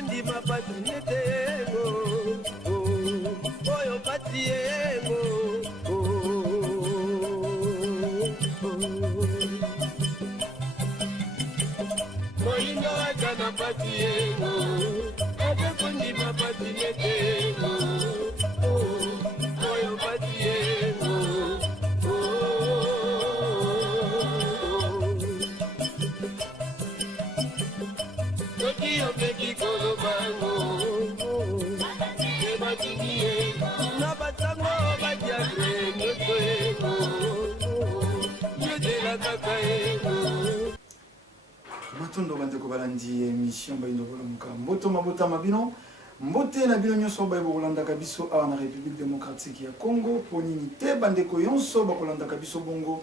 kundima patunetego oyo patiego moindo atana patiego ate kundima patunetego oyo patiego Tokyo peki kolobango Ebatinie Nabatango bajagre Nyotoego Nyotela kakaego Matondo bandeko balandi émission Baindo Bolamuka Mboto mabota mabino Mbote na bino nyonso bayebo kolandaka biso awa na République démocratique ya Congo ponini te bandeko yonso bakolandaka biso bongo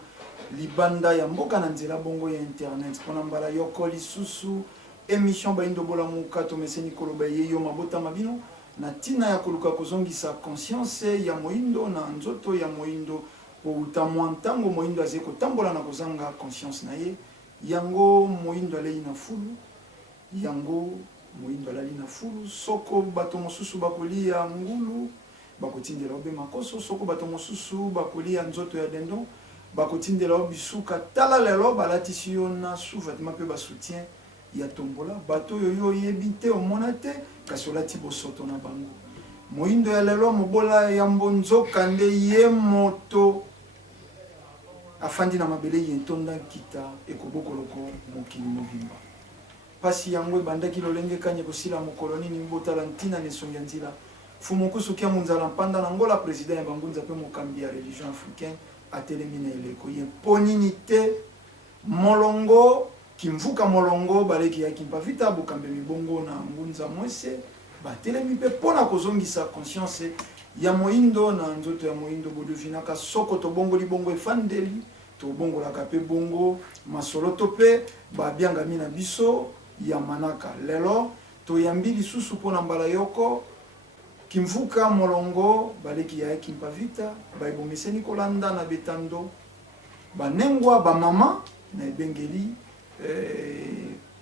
libanda ya mboka na nzela bongo ya internet pona mbala yoko lisusu émission Baindo Bolamuka tomeseni koloba yeyo mabota mabino na tina ya koluka kozongisa conscience ya moindo na nzoto ya moindo po utamwa ntango moindo aze kotambola na kozanga conscience na ye yango moindo alei na fulu yango moindo alali na fulu soko bato mosusu bakolia ngulu bakotindela obe makoso soko bato mosusu bakolia nzoto ya dendo bakotindela obisuka tala lelo balatisi yo na sous-vêtement pe ba soutien ya tombola bato yoyo yebi te omona te kasi olati bosoto na bango moindo ya lelo mobola ya mbonzoka nde ye moto afandi na mabele ye ntonda kita ekobokoloko mokili mobimba pasi yango ebandaki lolenge kanye kosila mokolo nini mbotala ntina nesongi nzila fumukusu kia munzala mpanda na ngola président ya bangunza pe mokambi ya religion africaine atelemi na eleko ye ponini te molongo kimvuka molongo baleki ya kimpavita bokambe mibongo na ngunza mwese batelemi pe pona kozongisa conscience ya moindo na nzoto ya moindo bodovinaka soko to bongo libongo efandeli to bongo la kape bongo masolo to pe babianga mina biso ya manaka lelo to yambili susu pona mbala yoko kimvuka molongo baleki ya kimpavita baibomeseni kolanda na betando banengwa ba mama na ebengeli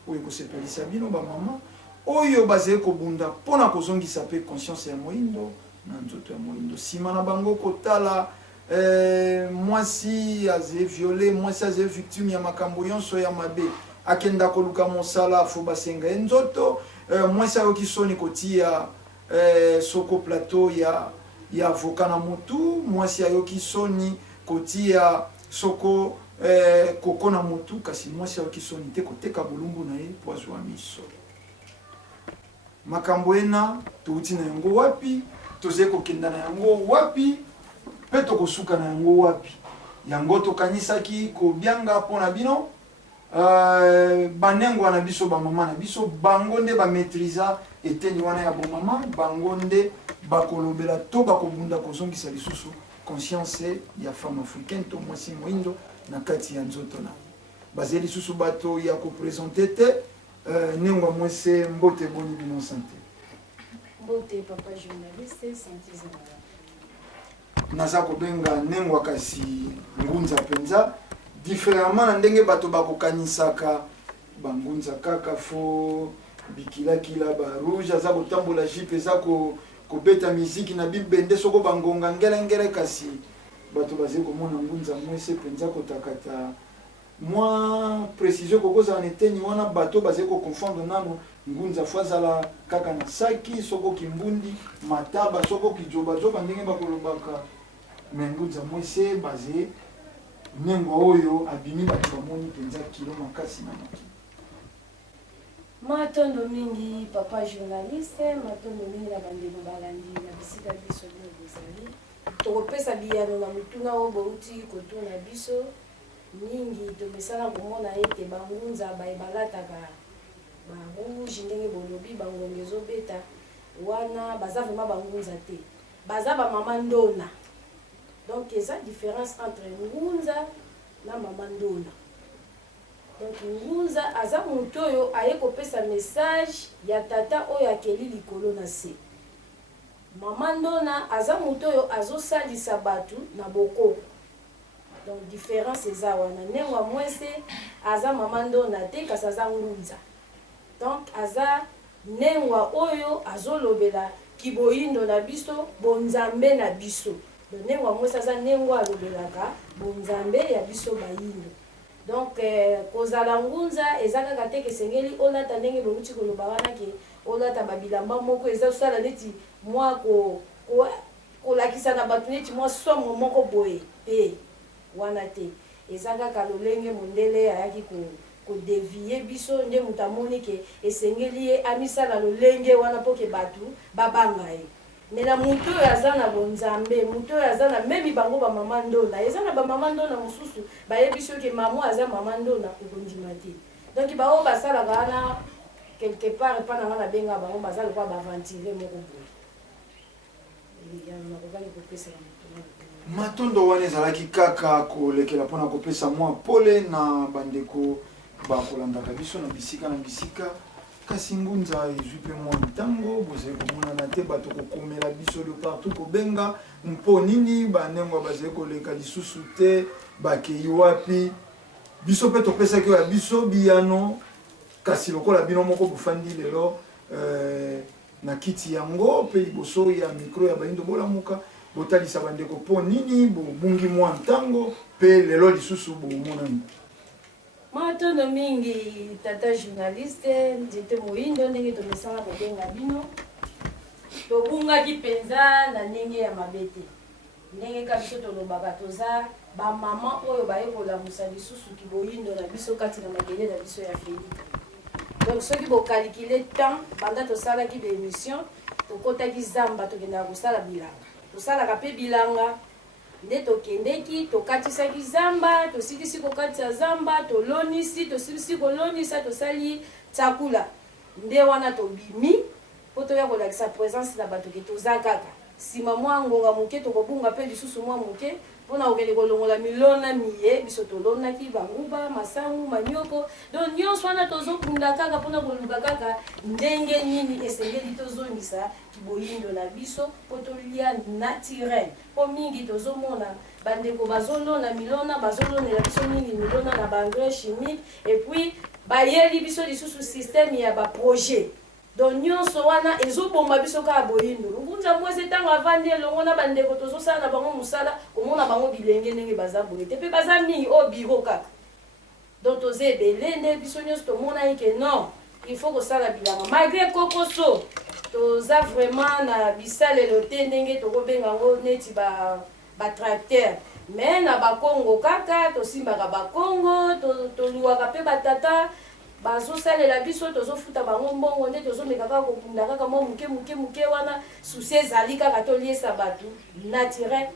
oyo kosepelisa bino ba mama oyo bazali kobunda pona kozongisa pe conscience ya moindo na nzoto ya moindo sima na bango kotala mwasi aze violé mwasi aze victime ya makambo yonso ya mabe akenda koluka mosala fo basenga nzoto mwasi ayoki soni kotia soko plateau ya avocat na mutu mwasi ayoki soni kotia soko koko na mutu kasi mwasi ayoki soni te koteka bulumbu na ye po azwa miso makambo ena touti na yango wapi toze kokenda na yango wapi pe tokosuka na yango wapi yango tokanisaki kobianga mpona bino banengwa na biso bamama na biso bango nde bamaîtrisa eteni wana ya bomama bango nde bakolobela to bakobunda kozongisa lisusu conscience ya femme africaine to mwasi moindo na kati ya nzoto na bazali lisusu bato ya kopresente te nengwa mwese mbote boni bino santé mbote papa journaliste santé zala naza kobenga nengwa kasi ngunza penza différemment na ndenge bato bakokanisaka bangunza kaka fo bikilakila ba rouge aza kotambola jipe eza kobeta miziki na bibende soko bangonga ngelengele kasi bato bazali komona ngunza mwese penza kotakata moi précision kokozala na eteni wana bato bazali koconfondre nano ngunza fo azala kaka na saki soko kimbundi mataba soko kijobajoba ndenge bakolobaka me ngunza mwese bazali nengwa oyo abimi bato bamoni penza kilo makasi na mokili matondo mingi papa journaliste matondo mingi na bandeko balandi na bisika biso bino bozali tokopesa biyano na mutuna oyo bouti kotuna biso mingi tomesana komona ete bangunza balataka barouge ndenge bolobi bangonga ezobeta wana baza vraiment bangunza te baza bamama ndona donc eza différence entre ngunza na mama ndona donc ngunza aza moto oyo aye kopesa message ya tata oyo akeli likolo na se mama ndona aza moto oyo azosalisa bato na bokoko donc différence eza wana ndenge mwese aza mama ndona te kasi aza ngunza donc aza nengwa oyo azolobela kiboyindo na biso bonzambe na biso donc nengwa mwasi aza nengwa alobelaka bonzambe ya biso bayindo donc kozala ngunza eza kaka te kesengeli olata ndenge boluti koloba wana ke olata babilamba moko eza osala neti mwa kolakisa na bato neti mwa somo moko boye te wana te eza kaka lolenge mondele ayaki kodevie biso nde moto amoni ke esengeli ye amisala lolenge wana mpo ke bato babanga ye me na moto oyo aza na bonzambe moto oyo aza na memi bango bamama ndona eza na bamama ndona mosusu bayebi so ke mamo aza mama ndona okondima te donc bao basalaka wana quelque part epa na nga na benga bango baza lokwa baventile moko boye nakokaki kopesaka moto matondo wana ezalaki kaka kolekela mpona kopesa mwa pole na bandeko bakolandaka biso na bisika na bisika kasi ngunza ezwi mpe mwa ntango bozali komonana te bato kokomela biso de partout kobenga mpo nini banengwa bazali koleka lisusu te bakei wapi biso mpe topesaki oyo ya biso biyano kasi lokola bino moko bofandi lelo na kiti yango mpe liboso ya mikro ya bayindo bolamuka botalisa bandeko mpo nini bobungi mwa ntango mpe lelo lisusu bomonani matondo mingi tata journaliste nzete moyindo ndenge tomesana kobenga bino tobungaki mpenza na ndenge ya mabe te ndenge ka biso tolobaka toza bamama oyo bayekolamusa lisusu kiboyindo na biso kati na makele na biso ya felika donc soki bokalikile temps banda tosalaki baémission tokotaki zamba tokendaka kosala bilanga tosalaka mpe bilanga nde tokendeki tokatisaki zamba tosilisi kokatisa zamba tolonisi tosilisi kolonisa tosali tsakula nde wana tobimi mpo toya kolakisa présence na bato ke toza kaka nsima mwa ngonga moke tokobunga mpe lisusu mwa moke mpona kokende kolongola milona miye biso tolonaki banguba masangu manioko donc nyonso wana tozokunda kaka mpona koluka kaka ndenge nini esengeli tozongisa kiboyindo na biso mpo tolia naturel mpo mingi tozomona bandeko bazolona milona bazolonela biso mingi milona na baengrais chimique epuis bayeli biso lisusu systeme ya baprojet donc nyonso wana ezobomba biso kaka boyindo ngunza mwezi ntango avandi elongo na bandeko tozosala na bango mosala komona bango bilenge ndenge baza boye te mpe baza mingi oyo biro kaka donc toza ebele nde biso nyonso tomona ye ke non il faut kosala bilanga malgré kokoso toza vraiment na bisalelo te ndenge tokobenga ngo neti batracteur mais na bakongo kaka tosimbaka bakongo toluwaka mpe batata bazosalela biso tozofuta bango mbongo nde tozomeka kaka kopunda kaka mwa muke wana susi ezali kaka toliesa bato naturel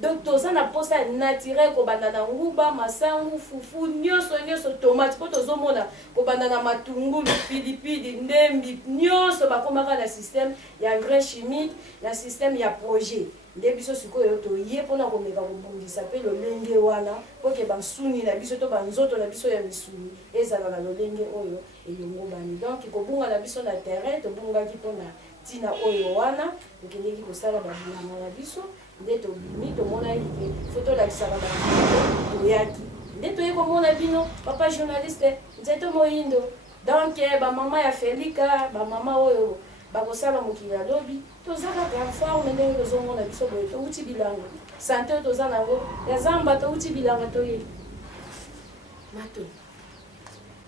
donc toza na posa naturel kobanda na nguba masangu fufu nyonso tomate mpo tozomona kobanda na matungulu pilipili ndembi nyonso bakomaka na système ya engrais chimique na système ya projet nde biso sikoyo toye mpona komeka kobungisa mpe lolenge wana mpo ke basuni na biso to banzoto na biso ya misuni ezala na lolenge oyo elongobani donc kobunga na biso na terrain tobungaki mpona ntina oyo wana tokendeki kosala babilanga na biso nde tobimi tomonaki ke fo tolakisaka bato toyaki nde toye komona bino papa journaliste nzete moyindo donc bamama ya felika bamama oyo bakosala mokili ya lobi toza kaka forme ndenge tozomona biso boye touti bilanga sante oyo toza nango ya zamba touti bilanga toye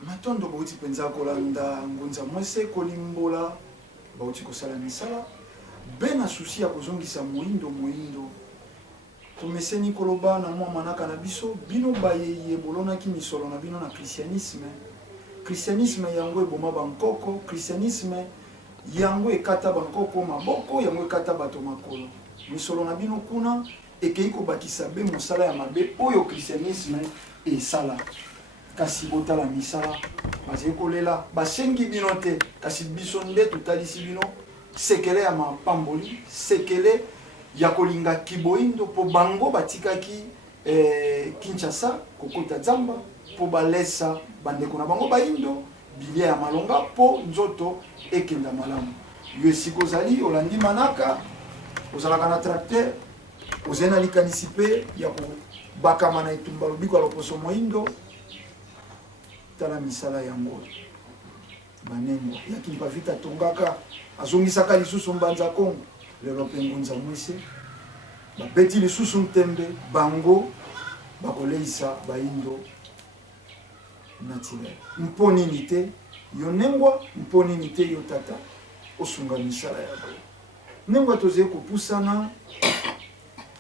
matondo bauti mpenza kolanda ngunza mwese kolimbola bauti kosala misala be na susi ya kozongisa moyindo tomeseni koloba na mwa manaka na biso bino bayeye bolonaki misolo na bino na christianisme yango eboma bankoko christianisme yango ekata bankoko maboko yango ekata bato makolo misolo na bino kuna ekei kobakisa be mosala ya mabe oyo christianisme esala kasi botala misala bazali kolela basengi bino te kasi biso nde totalisi bino sekele ya mapamboli sekele ya kolinga kiboyindo mpo bango batikaki Kinshasa kokota zamba mpo balesa bandeko na bango bayindo bilia ya malonga mpo nzoto ekenda malamu yo esika ozali olandi manaka ozalaka na tracteur ozali na likanisi mpe ya kobakama na etumba lobiko ya loposo moyindo tala misala yango banengo yaki mpavita tongaka azongisaka lisusu mbanza Kongo lelo mpe ngunza mwise babeti lisusu mtembe bango bakoleisa baindo naturel mpo nini te yo nengwa mpo nini te yo tata osunga misala ya boye nengwa tozali kopusana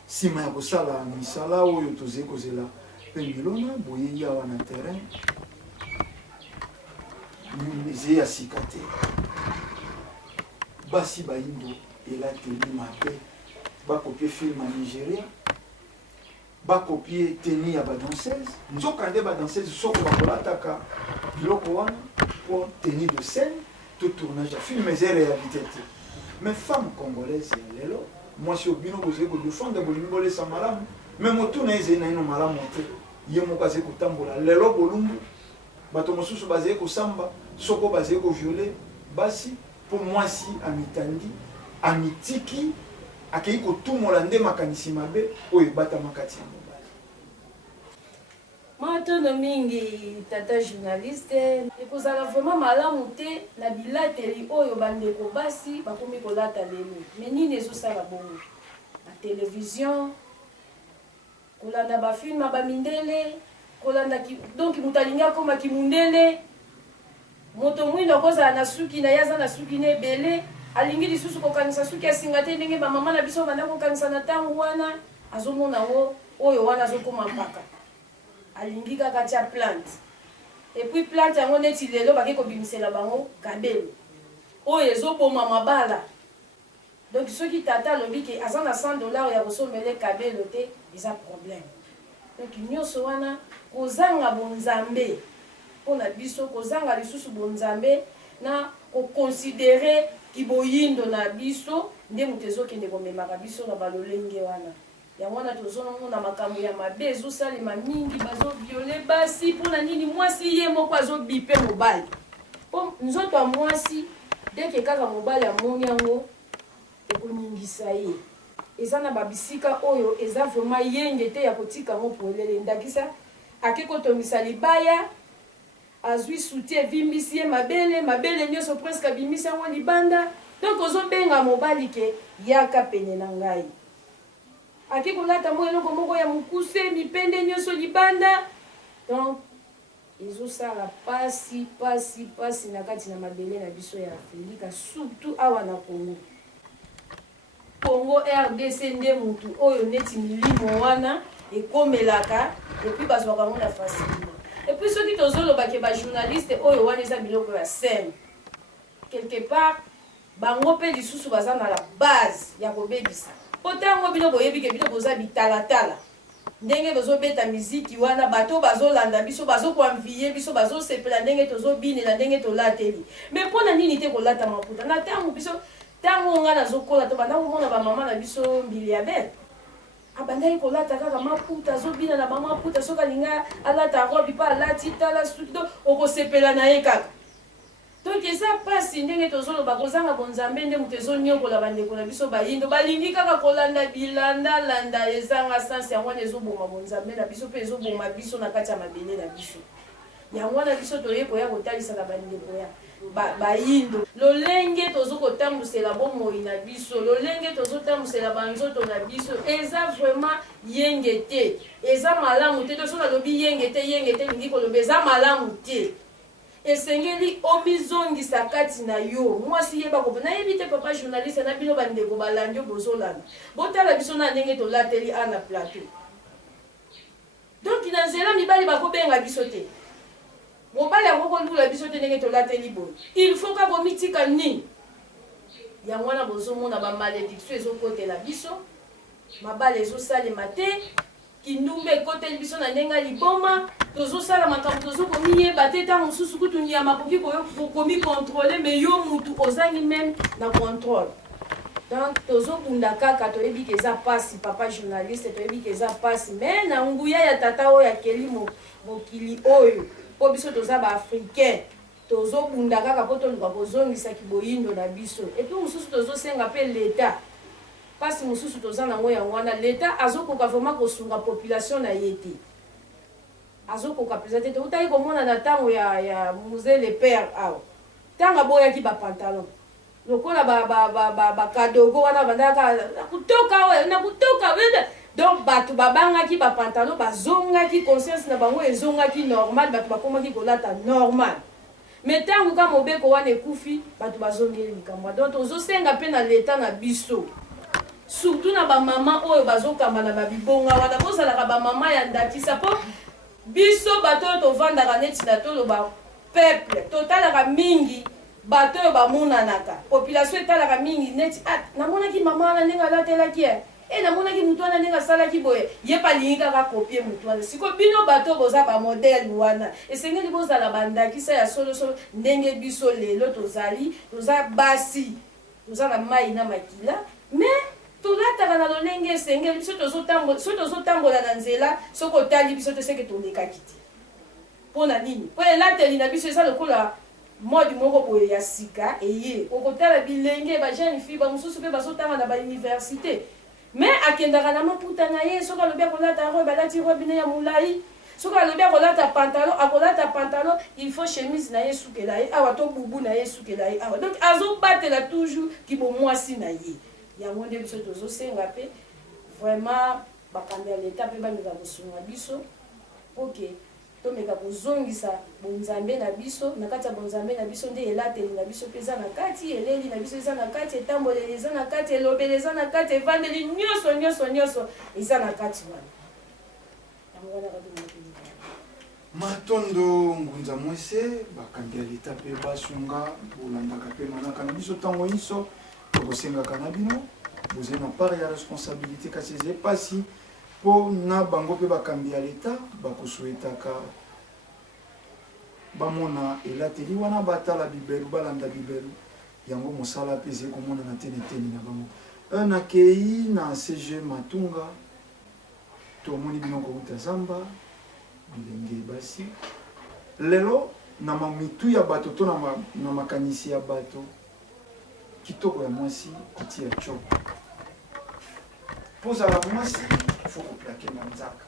nsima ya kosala misala oyo tozali kozela mpe milona boye yawa na terrain eze ya sika te basi baindo elateli mabe bakopie film ya Nigeria bakopie teni ya badanseuse nzoka nde badanseuse soko bakolataka biloko wana mpo teni de scène to tournage ya film eza réalité te mais femme congolaise ya lelo mwasi obino bozali kodefendre bolingi bolesa malamu me motuna ezali na ino malamu te ye moko azali kotambola lelo bolumbu bato mosusu bazali kosamba soko bazali koviole basi mpo mwasi amitandi amitiki akei kotumola nde makanisi mabe oyo ebatamaka ti ya mobali. Matono mingi tata journaliste ekozala vraiment malamu te na bilateli oyo bandeko basi bakomi kolata lelo me nini ezosala bongo na télévision kolanda bafilme bamindele kolanda donc moto alingi akoma kimundele moto mwindo akozala na suki na ye aza na suki na ebele alingi lisusu kokanisa suki asinga te ndenge bamama na biso banda kokanisa na ntango wana azomona ngo oyo wana azokoma mpaka alingi kaka tia plante epuis plante yango neti lelo bake kobimisela bango kabelo oyo ezoboma mabala donc soki tata alobi ke aza na $100 ya kosomele kabelo te eza problème donc nyonso wana kozanga bonzambe mpona biso kozanga lisusu bonzambe na koconsidere kiboyindo na biso nde moto ezokende komemaka biso na balolenge wana yango wana tozomona makambo ya mabe ezosalema mingi bazoviole basi mpona nini mwasi ye moko azobipe mobali mpo nzoto ya mwasi deke kaka mobali amoni yango ekoningisa ye eza na babisika oyo eza vraiment yenge te ya kotika ngo polele ndakisa ake kotongisa libaya azwi soutien evimbisi ye mabele nyonso presque abimisi yango libanda donc ozobenga mobali ke yaka pene na ngai ake kolata mo eloko moko ya mokuse mipende nyonso libanda donc ezosala pasi na kati na mabele na biso ya Afrika surtout awa na Congo RDC nde mutu oyo neti milimo wana ekomelaka epuis bazwaka ngo na facilement epuis soki tozolobake bajournaliste oyo wana eza biloko ya scène quelque part bango mpe lisusu baza na la base ya kobebisa po ntango bino boyebi ke bino boza bitalatala ndenge tozobeta miziki wana bato bazolanda biso bazokoanvie biso bazosepela ndenge tozobinela ndenge tolateli me mpona nini te kolata maputa na ntango biso ntango nga nazokola to banda komona bamama na biso mbili ya bele abandaki kolata kaka maputa azobina na bamaputa soki alinga alata robi mpe alati tala suki to okosepela na ye kaka donc eza mpasi ndenge tozoloba kozanga bonzambe nde moto ezonyokola bandeko na biso bayindo balingi kaka kolanda bilandalanda ezanga sanse yango wana ezoboma bonzambe na biso mpe ezoboma biso na kati ya mabele na biso yango wana biso toye koya kotalisaka bandeko ya bayindo lolenge tozokotambusela bomoi na biso lolenge tozotambusela banzoto na biso eza vraiment yenge te eza malamu te toso nalobi yenge te lingi koloba eza malamu te esengeli omizongisa kati na yo mwasi yeba ko nayebi te papa journaliste na bino bandeko balandi yo bozolanda botala biso na ndenge tolateli ana plateau donc na nzela mibali bakobenga biso te mobali akokondula biso te ndenge tolateli boye il faut ka bomitika nini yango wana bozomona bamalédiction ezokotela biso mabale ezosalema te kindumba ekoteli biso na ndenge liboma tozosala makambo tozokomiyeba te ntango mosusu kutu nyama komi contrôle mais yo mutu ozangi même na contrôle donc tozobunda kaka toyebi ke eza pasi papa journaliste toyebi ke eza pasi mais na nguya ya tata oyo akeli mokili oyo po biso toza baafricain tozobunda kaka po toluka kozongisa kiboyindo na biso epuis mosusu tozosenga mpe leta pasi mosusu toza nango yango wana leta azokoka vraiment kosunga population na ye te azokoka mpenza te toutaki komona na ntango ya musée le père awa tanga boyaki bapantalon lokola bakadogo wana bandaka nakutoka donc bato babangaki bapantalon bazongaki conscience na bango ezongaki normal bato bakomaki kolata normal mais ntango ka mobeko wana ekufi bato bazongeli likambo donc tozosenga mpe na leta na biso surtout na bamama oyo bazokamba na babibonga wana bozalaka bamama ya ndakisa mpo biso bato oyo tovandaka neti na toloba peuple totalaka mingi bato oyo bamonanaka population etalaka mingi neti namonaki mama wana ndenge alatelaki namonaki mutu wana ndenge asalaki boye ye palingi kaka kopie mutu wana siko bino bato boza bamodele wana esengeli bozala bandakisa ya solosolo ndenge biso lelo tozali toza basi toza na mai na makila mais tolataka na lolenge esengeli biso tozotambola na nzela soki otali biso toseke tolekaki te mpo na nini mpo elateli na biso eza lokola modi moko boye ya sika eye okotala bilenge bajeune fille bamosusu mpe bazotanga na bauniversité mais akendaka na maputa na ye soki alobi akolata robe alati robe ne ya molai soki alobi akolata pantalon il faut chemise na ye esukela ye awa to bubu na ye esukela ye awa donc azobatela toujours kibomwasi na ye yango nde biso tozosenga mpe vraiment bakambi ya leta mpe bameka kosunga biso oke tomeka kozongisa bonzambe na biso na kati ya bonzambe na biso nde elateli na biso mpe eza na kati eleli na biso eza na kati etamboleli eza na kati elobeli eza na kati evandeli nyonso eza na kati wana yango wana matondo ngunza mwese bakambi ya leta mpe basunga bolandaka mpe manaka na biso ntango nyonso tokosengaka na bino bozali na part ya responsabilité kasi eza epasi mpo na bango mpe bakambi ya leta bakosuetaka bamona elateli wana batala biberu balanda biberu yango mosala mpe ezali komonana teneteni na bango nakei na CG Matunga tomoni bino kouta zamba bilenge basi lelo na mamitu ya bato to na makanisi ya bato kitoko ya mwasi kotia choko pozala mwasi faut koplake na nzaka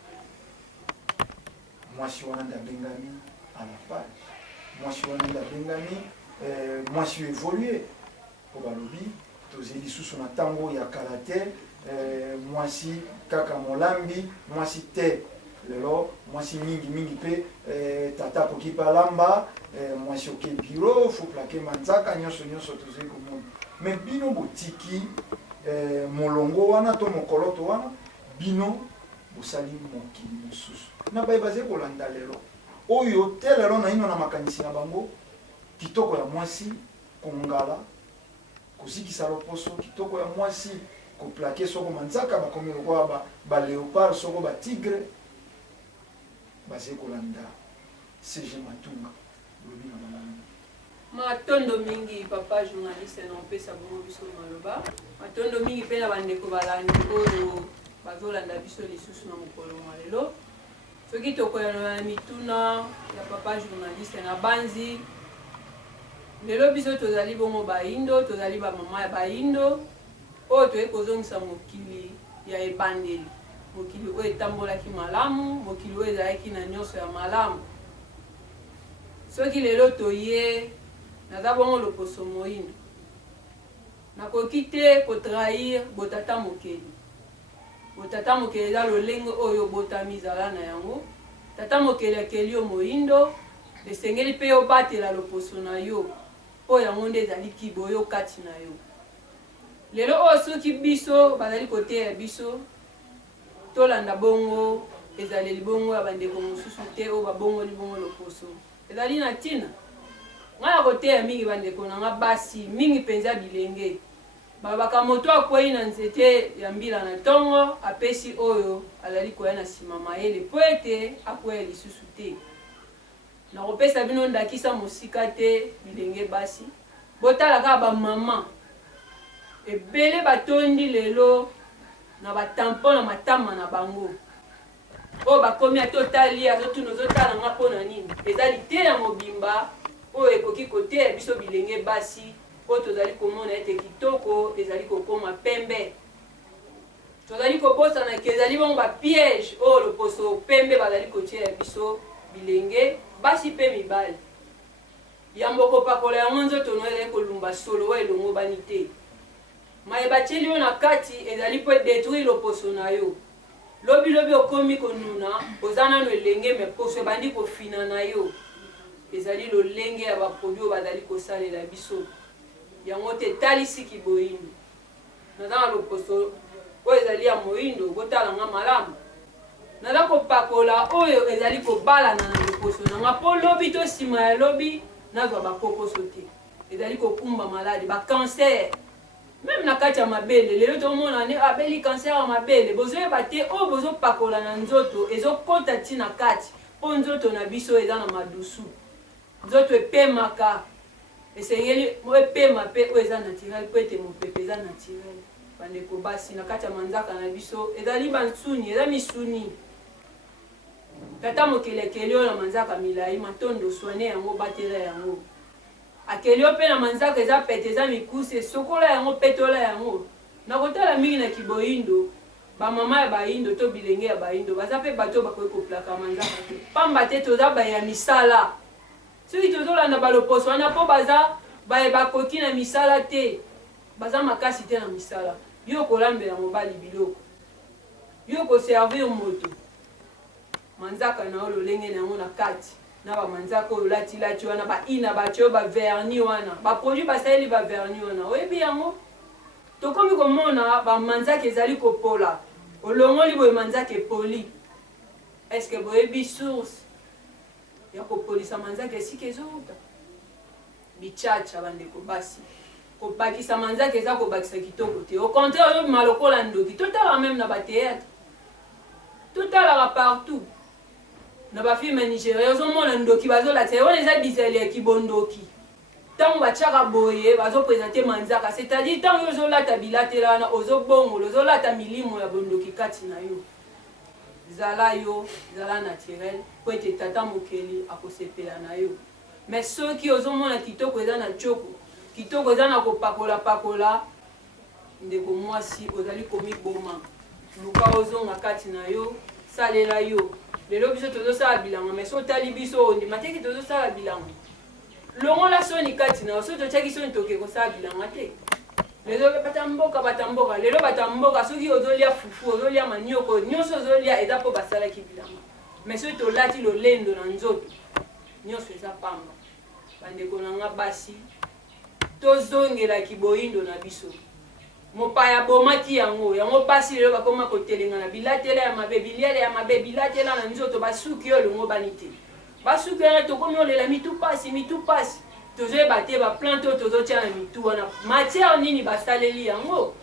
mwasi wana nde abengami à la page mwasi wana nde abengami mwasi évolue po balobi tozali lisusu na ntango ya kala te mwasi kaka molambi mwasi te lelo mwasi mingi mpe tata akoki mpe alamba mwasi oke biro faut plake manzaka nyonso tozali komona mais bino botiki molongo wana to mokoloto wana bino bosali mokili mosusu na baye bazali kolanda lelo oyo te lelo na ino na makanisi na bango kitoko ya mwasi kongala kosikisa loposo kitoko ya mwasi koplake soko manzaka bakomi lokola baleopard soko batigre bazali kolanda CG Matunga lobi na bango matondo mingi papa journaliste na opesa bongo biso maloba matondo mingi mpe na bandeko balandi oyo bazolanda biso lisusu na mokolo mwa lelo soki tokoyanola na mituna ya papa journaliste na banzi lelo biso tozali bongo bayindo tozali bamama ya bayindo oyo toyei kozongisa mokili ya ebandeli mokili oyo etambolaki malamu mokili oyo ezalaki na nyonso ya malamu soki lelo toye naza bongo loposo moyindo nakoki te kotrahir botata mokeli botata mokeli eza lolenge oyo botami zala na yango tata mokeli akeli yo moyindo esengeli mpe obatela loposo na yo oyo yango nde ezali kibo oyo kati na yo lelo oyo soki biso bazali koteya biso tolanda bongo ezaleli bongo ya bandeko mosusu te oyo babongoli bongo loposo ezali na ntina ngai akoteya mingi bandeko na nga basi mingi mpenza bilenge babaka moto akwei na nzete ya mbila na ntongo apesi oyo azali koya na nsima mayele po ete akweya lisusu te nakopesa bino ndakisa mosika te bilenge basi botala kaka bamama ebele batondi lelo na batampo na matama na bango oyo bakomi atotali azotuna ozotala nga mpo na nini ezali te ya mobimba oyo ekoki koteya biso bilenge basi oyo tozali komona ete kitoko ezali kokoma pembe tozali kobosana ke ezali bongo bapiège oyo loposo pembe bazali kotia ya biso bilenge basi mpe mibali yamboko pakola yango nzoto no ele kolumba solo wa elongo bani te mayeba tieli yo na kati ezali po détruire loposo na yo lobi okomi konuna oza nano elenge me poso ebandi kofina na yo ezali lolenge ya baproduit oyo bazali kosalela biso yango te talisi kiboyindo naza na loposo oyo ezali ya moyindo kotalanga malamu naza kopakola oyo ezali kobalana na loposo nanga mpo lobi to nsima ya lobi nazwa bakokoso te ezali kokumba maladi bacancer même na kati ya mabele lelo tomona ne abeli cancer ya mabele bozoyeba te oyo bozopakola na nzoto ezokota ntina kati mpo nzoto na biso eza na madusu nzoto epemaka esengeli epema mpe oyo eza naturel mpo ete mopepe eza naturel bandeko basi na kati ya manzaka na biso ezali bansuni eza misuni tata mokelekeli oyo na manzaka milai matondo soine yango batela yango akeli oyo mpe na manzaka eza pete eza mikuse sokola yango petola yango na kotala mingi na kiboyindo bamama ya bayindo to bilenge ya bayindo baza mpe bato bakoki koplaka manzaka te pamba te toza baya misala soki tozolanda baloposo wana mpo baza bakoki na misala te baza makasi te na misala yo kolambela mobali biloko yo koservir moto manzaka na oyo lolenge na yango na kati na bamanzaka oyo latilati wana baina batio baverni wana baproduit basaleli baverni wana oyebi yango tokomi komona bamanzaka ezali kopola olongoli boye manzaka epoli eske boyebi source ya kopolisa manzaka esika ezouta bichacha bandeko basi kobakisa manzaka eza kobakisa kitoko te au contraire oyobima lokola ndoki totala même na batéâtre totalaka partout na bafilme nigéria ozomona ndoki bazolatisa wana eza bizali ya kibondoki ntango batiaka boye bazopresente manzaka c'est-à-dire ntango yo ozolata bilatela wana ozobongola ozolata milimo ya bondoki kati na yo zala yo zala naturel po ete tata mokeli akosepela na yo mais soki ozomona kitoko eza na tioko kitoko eza na kopakola ndeko mwasi ozali komiboma luka ozonga kati na yo salela yo lelo biso tozosala bilanga mais so otali biso ondima teki tozosala bilanga longola soni kati na yo so totiaki soni toke kosala bilanga te lezo batamboka lelo batamboka soki ozolia fufu ozolia manioko nyonso ozolia eza mpo basalaki bilanga mais soki tolati lolendo na nzoto nyonso eza pamba bandeko nanga basi tozongelaki boyindo na biso mopaya bomaki yango basi lelo bakoma kotelenga na bilatela ya mabe biliele ya mabe bilatela na nzoto basuki oyo longo bani te basuki oyo tokomi olela mitu pasi tozoyeba te baplante oyo tozotia na mitu wana matière nini basaleli yango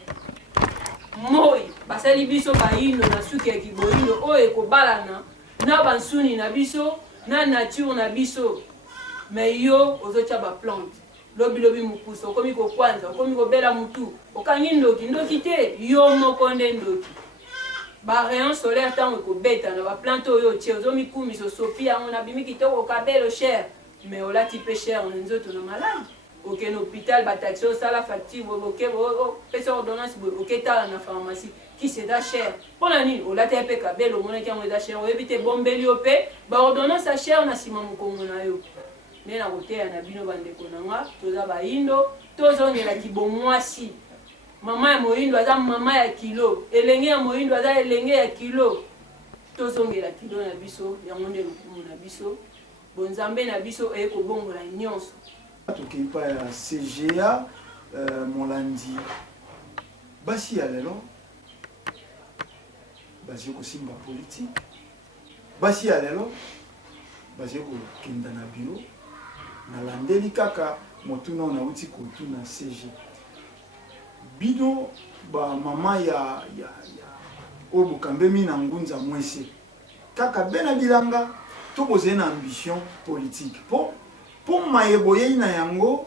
moi basali biso bayindo na suki ya kiboyindo oyo ekobalana na bansuni na biso na nature na biso mais yo ozotia baplante lobi mukusa okomi kokwanza okomi kobela mutu okangi ndoki te yo moko nde ndoki barayon solaire ntango ekobeta na baplante oyo otie ozomikumisa osopi yango na bimi kitoko okabelo cher mais olati mpe cher na nzoto na maladi okende hôpital bataxi osala facture opesa ordonnance boye oketala na pharmacie kisi eza cher mpona nini olati mpe kabelo omonaki yango eza cher oyebi te bombeli yo mpe baordonnance ya cher na nsima mokongo na yo nde na koteya na bino bandeko nanga toza bayindo tozongelaki bomwasi mama ya moyindo aza mama ya kilo elenge ya moyindo aza elenge ya kilo tozongela kilo na biso yango nde lokumu na biso bonzambe na biso eye kobongola nyonso tokei pa ya CGA molandi basi ya lelo bazali kosimba politike basi ya lelo bazali kokenda na biro nalandeli kaka motuna oyo nauti kotuna CG bino bamama ya oyo bokambemi na ngunza mwese kaka bena bilanga to bozali na ambition politique po mayebo yei na yango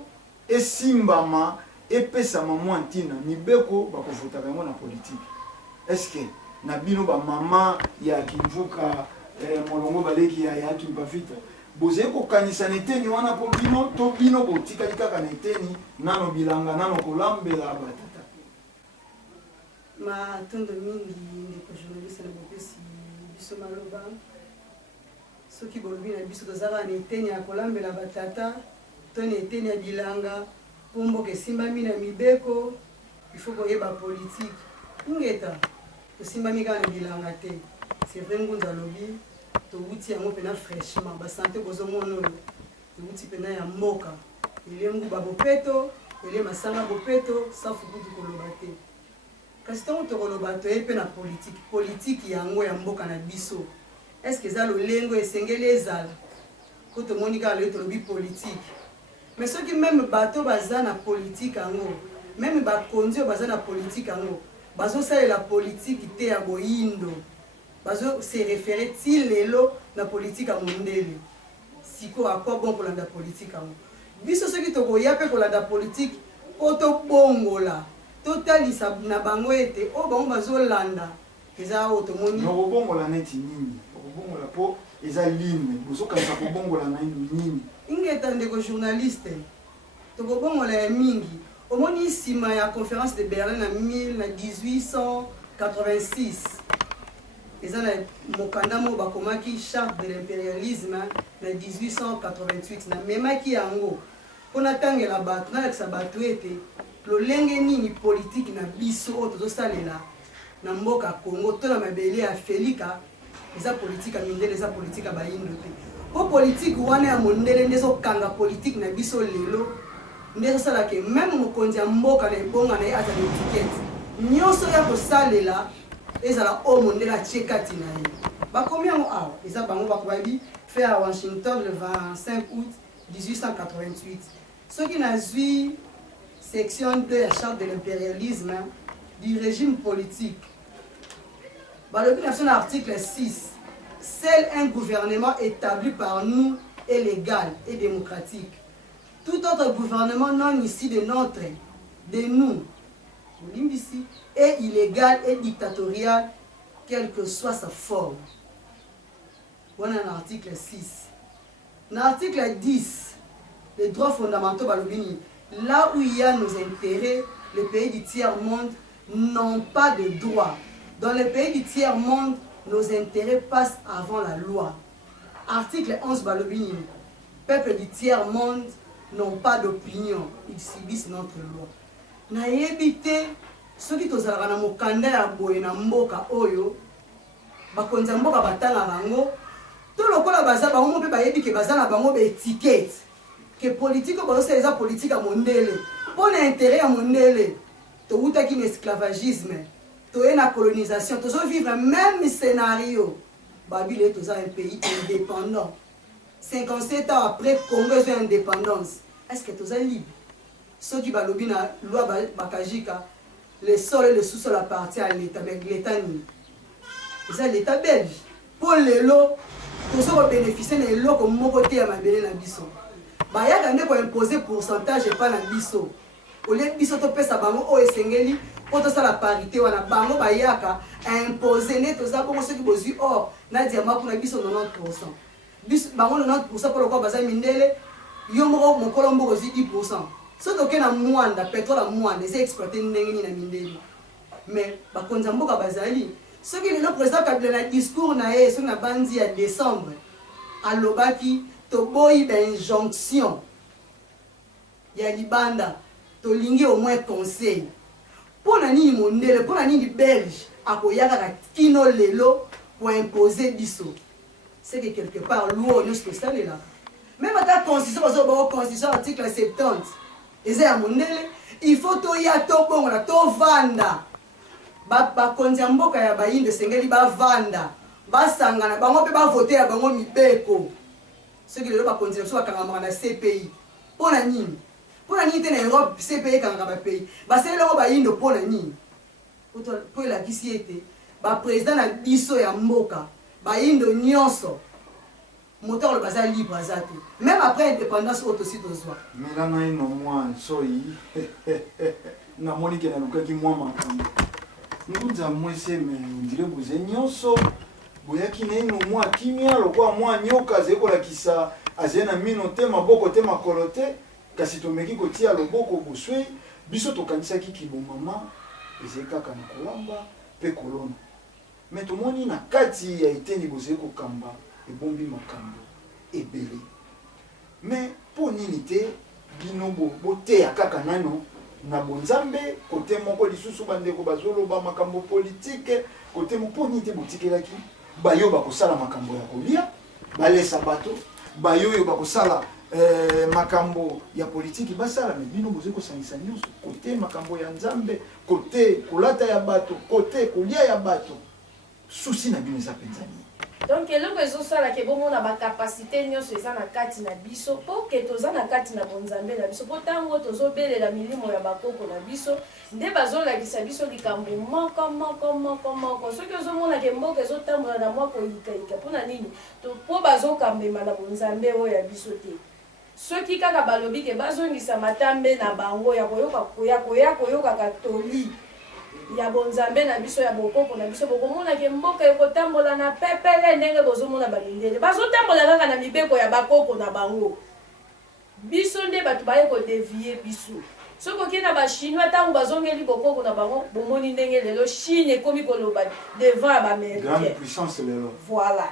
esimbama epesama mwa ntina mibeko bakofutaka yango na politique eske na bino bamama ya kimvuka molongo baleki ya kimpafita bozali kokanisa na eteni wana po bino to bino botikali kaka na eteni nano bilanga nano kolambela batata matondo mingi ndeko journaliste na bopesi biso maloba soki bolobi na biso tozalaka na eteni ya kolambela batata toni eteni ya bilanga mpo mboka esimbami na mibeko il faut koyeba politique ingeta tosimbami kaka na bilanga te c'est vrai ngunza alobi towuti yango mpena fraîchement basante bozomona oyo towuti mpena ya mboka ele nguba bopeto ele masanga bopeto safu kutu koloba te kasi ntango tokoloba toye mpe na politike yango ya mboka na biso est ce que eza lolengo esengeli ezala po tomoni kaka loye tolobi politike mais soki meme bato baza na politike yango meme bakonzi oyo baza na politike yango bazosalela politike te ya boyindo bazose référé ti lelo na politike ya mondele siko akwa bon kolanda politike yango biso soki tokoya mpe kolanda politike po tobongola totalisa na bango ete oyo bango bazolanda eza oyo tomoni okobongola neti nini okobongola mpo eza line bozokanisa kobongola na nini ingeta ndeko journaliste tokobongola ya mingi omoni nsima ya conférence de Berlin na 1886 eza na mokanda mo bakomaki charte de l'impérialisme na 1888 na memaki yango mpona tangela bato nalakisa bato ete lolenge nini politike na biso oyo tozosalela na mboka Congo to na mabele ya Felika eza politike ya mindele eza politike ya bayindo te po politike wana ya mondele nde ezokanga politike na biso lelo nde ezosalaka meme mokonzi ya mboka na ebonga na ye aza na etikete nyonso ya kosalela ezala oyo mondele atie kati na ye bakomi yango awa eza bango bakobabi fait à Washington le 25 août 1888 soki nazwi section 2 ya charte de l'impérialisme du régime politique balobi na biso na article 6 seul un gouvernement établi par nous est légal et démocratique. Tout autre gouvernement non ici de nous, est illégal et dictatorial, quelle que soit sa forme. Voilà l'article 6. L'article 10, les droits fondamentaux, là où il y a nos intérêts, les pays du tiers-monde n'ont pas de droits. Dans les pays du tiers-monde, nos intérêts passent avant la loi. Article 11 Balobini. Peuple du tiers-monde n'ont pas d'opinion. Ils subissent notre loi. Na yebite, ceux qui tozalaka na mokanda ya boye na mboka oyo, bakonza mboka batanga bango, to lokola baza bango mpe bayebi ke baza na bango ba étiquette. Que politique ba c'est les politique à mondele. Pour l'intérêt à mondele, to utaki l'esclavagisme. La colonisation, tous vivre le même scénario. Babylone est un pays indépendant. 57 ans après, Congo est indépendance. Est-ce que tous libre? Ceux qui ont la loi Bakajika, le sol et le sous-sol appartiennent à l'État, mais l'État ni. C'est l'État belge. Pour les lots, tous ceux qui bénéficient des lots comme mon côté à ma belle Nabiso. Il y a des imposer pourcentage et pas Nabiso. Au lieu de biso to pesa bango o esengeli poto sa la parité wana bango bayaka imposer net toza bongo ceux qui bozi or na diamant pour na biso 90%. Biso bango 90% pour le quoi baza mindele yo moko mokolo mboko zi 10%. So to kena mwanda pétrole à mwanda c'est exploiter ndenge ni na mindele. Mais bakonza mboka bazali ceux qui le président Kabila na discours na ye sur na bandi ya décembre alobaki to boy injonction ya libanda tolingi au moins conseil pour nani mondele pour nani belge akoyaka ka kino lelo pour imposer biso c'est que quelque part l'eau ne se ça là même à ta constitution article 70 eza ya mondele il faut to ya to bonga to vanda ba konza mboka ya bayindo sengeli ba vanda ba sangana bango pe ba voter ya bango mibeko ceux qui lelo ba konza so bakanga na CPI pour nani pour la nuit en Europe, c'est payé quand on va payer. C'est là où on va y pour la nuit. Pour la qui s'y était, le président a dit ça et Mboka, il y a une nyonso. Moteur le bazar libre à Zate. Même après l'indépendance, aussi de soi. Mais là, il y a un mois, soy. Na Monique na luka ki moi makambo. Nguza mwese mais on dirait vous nyonso. Boyaki na ino moi kimia lokwa moi nyoka zeko la kisa azena mino te maboko te makolote. Kasi tomeki kotia loboko boswe biso tokanisaki kibomama ezekaka na kolamba pe kolona mais tomoni na kati ya eteni bozeko kamba ebombi makambo ebele mais pour nini bino boteya kaka nano na bonzambe côté moko lisusu bandeko bazoloba makambo politique côté moko nini te botikelaki bayo bakosala makambo ya kolia balesa bato bayo bakosala makambo ya politique basala mais bino boze kosangisa nyonso côté makambo ya nzambe côté kolata ya bato côté kolia ya bato souci na bino eza penzani. Donc eloko ezosalaka bomona bacapacité nyonso eza na kati na biso mpo ke toza na kati na bonzambe na biso mpo ntango tozobelela milimo ya bakoko na biso nde bazolakisa biso likambo moko soki ozomonake mboka ezotambola na mwa koyikayika mpona nini mpo bazokambema na bonzambe oyo ya biso te soki kaka balobi ke bazongisa matambe na bango ya koyoka katoli ya bonzambe na biso ya bokoko na biso bokomona ke mboka ekotambola na pepele ndenge bozomona balindele bazotambola kaka na mibeko ya bakoko na bango biso nde bato baye kodevie biso soki okei na bachinois ntango bazongeli bokoko na bango bomoni ndenge lelo chine ekomi koloba devant ya baaméricain voilà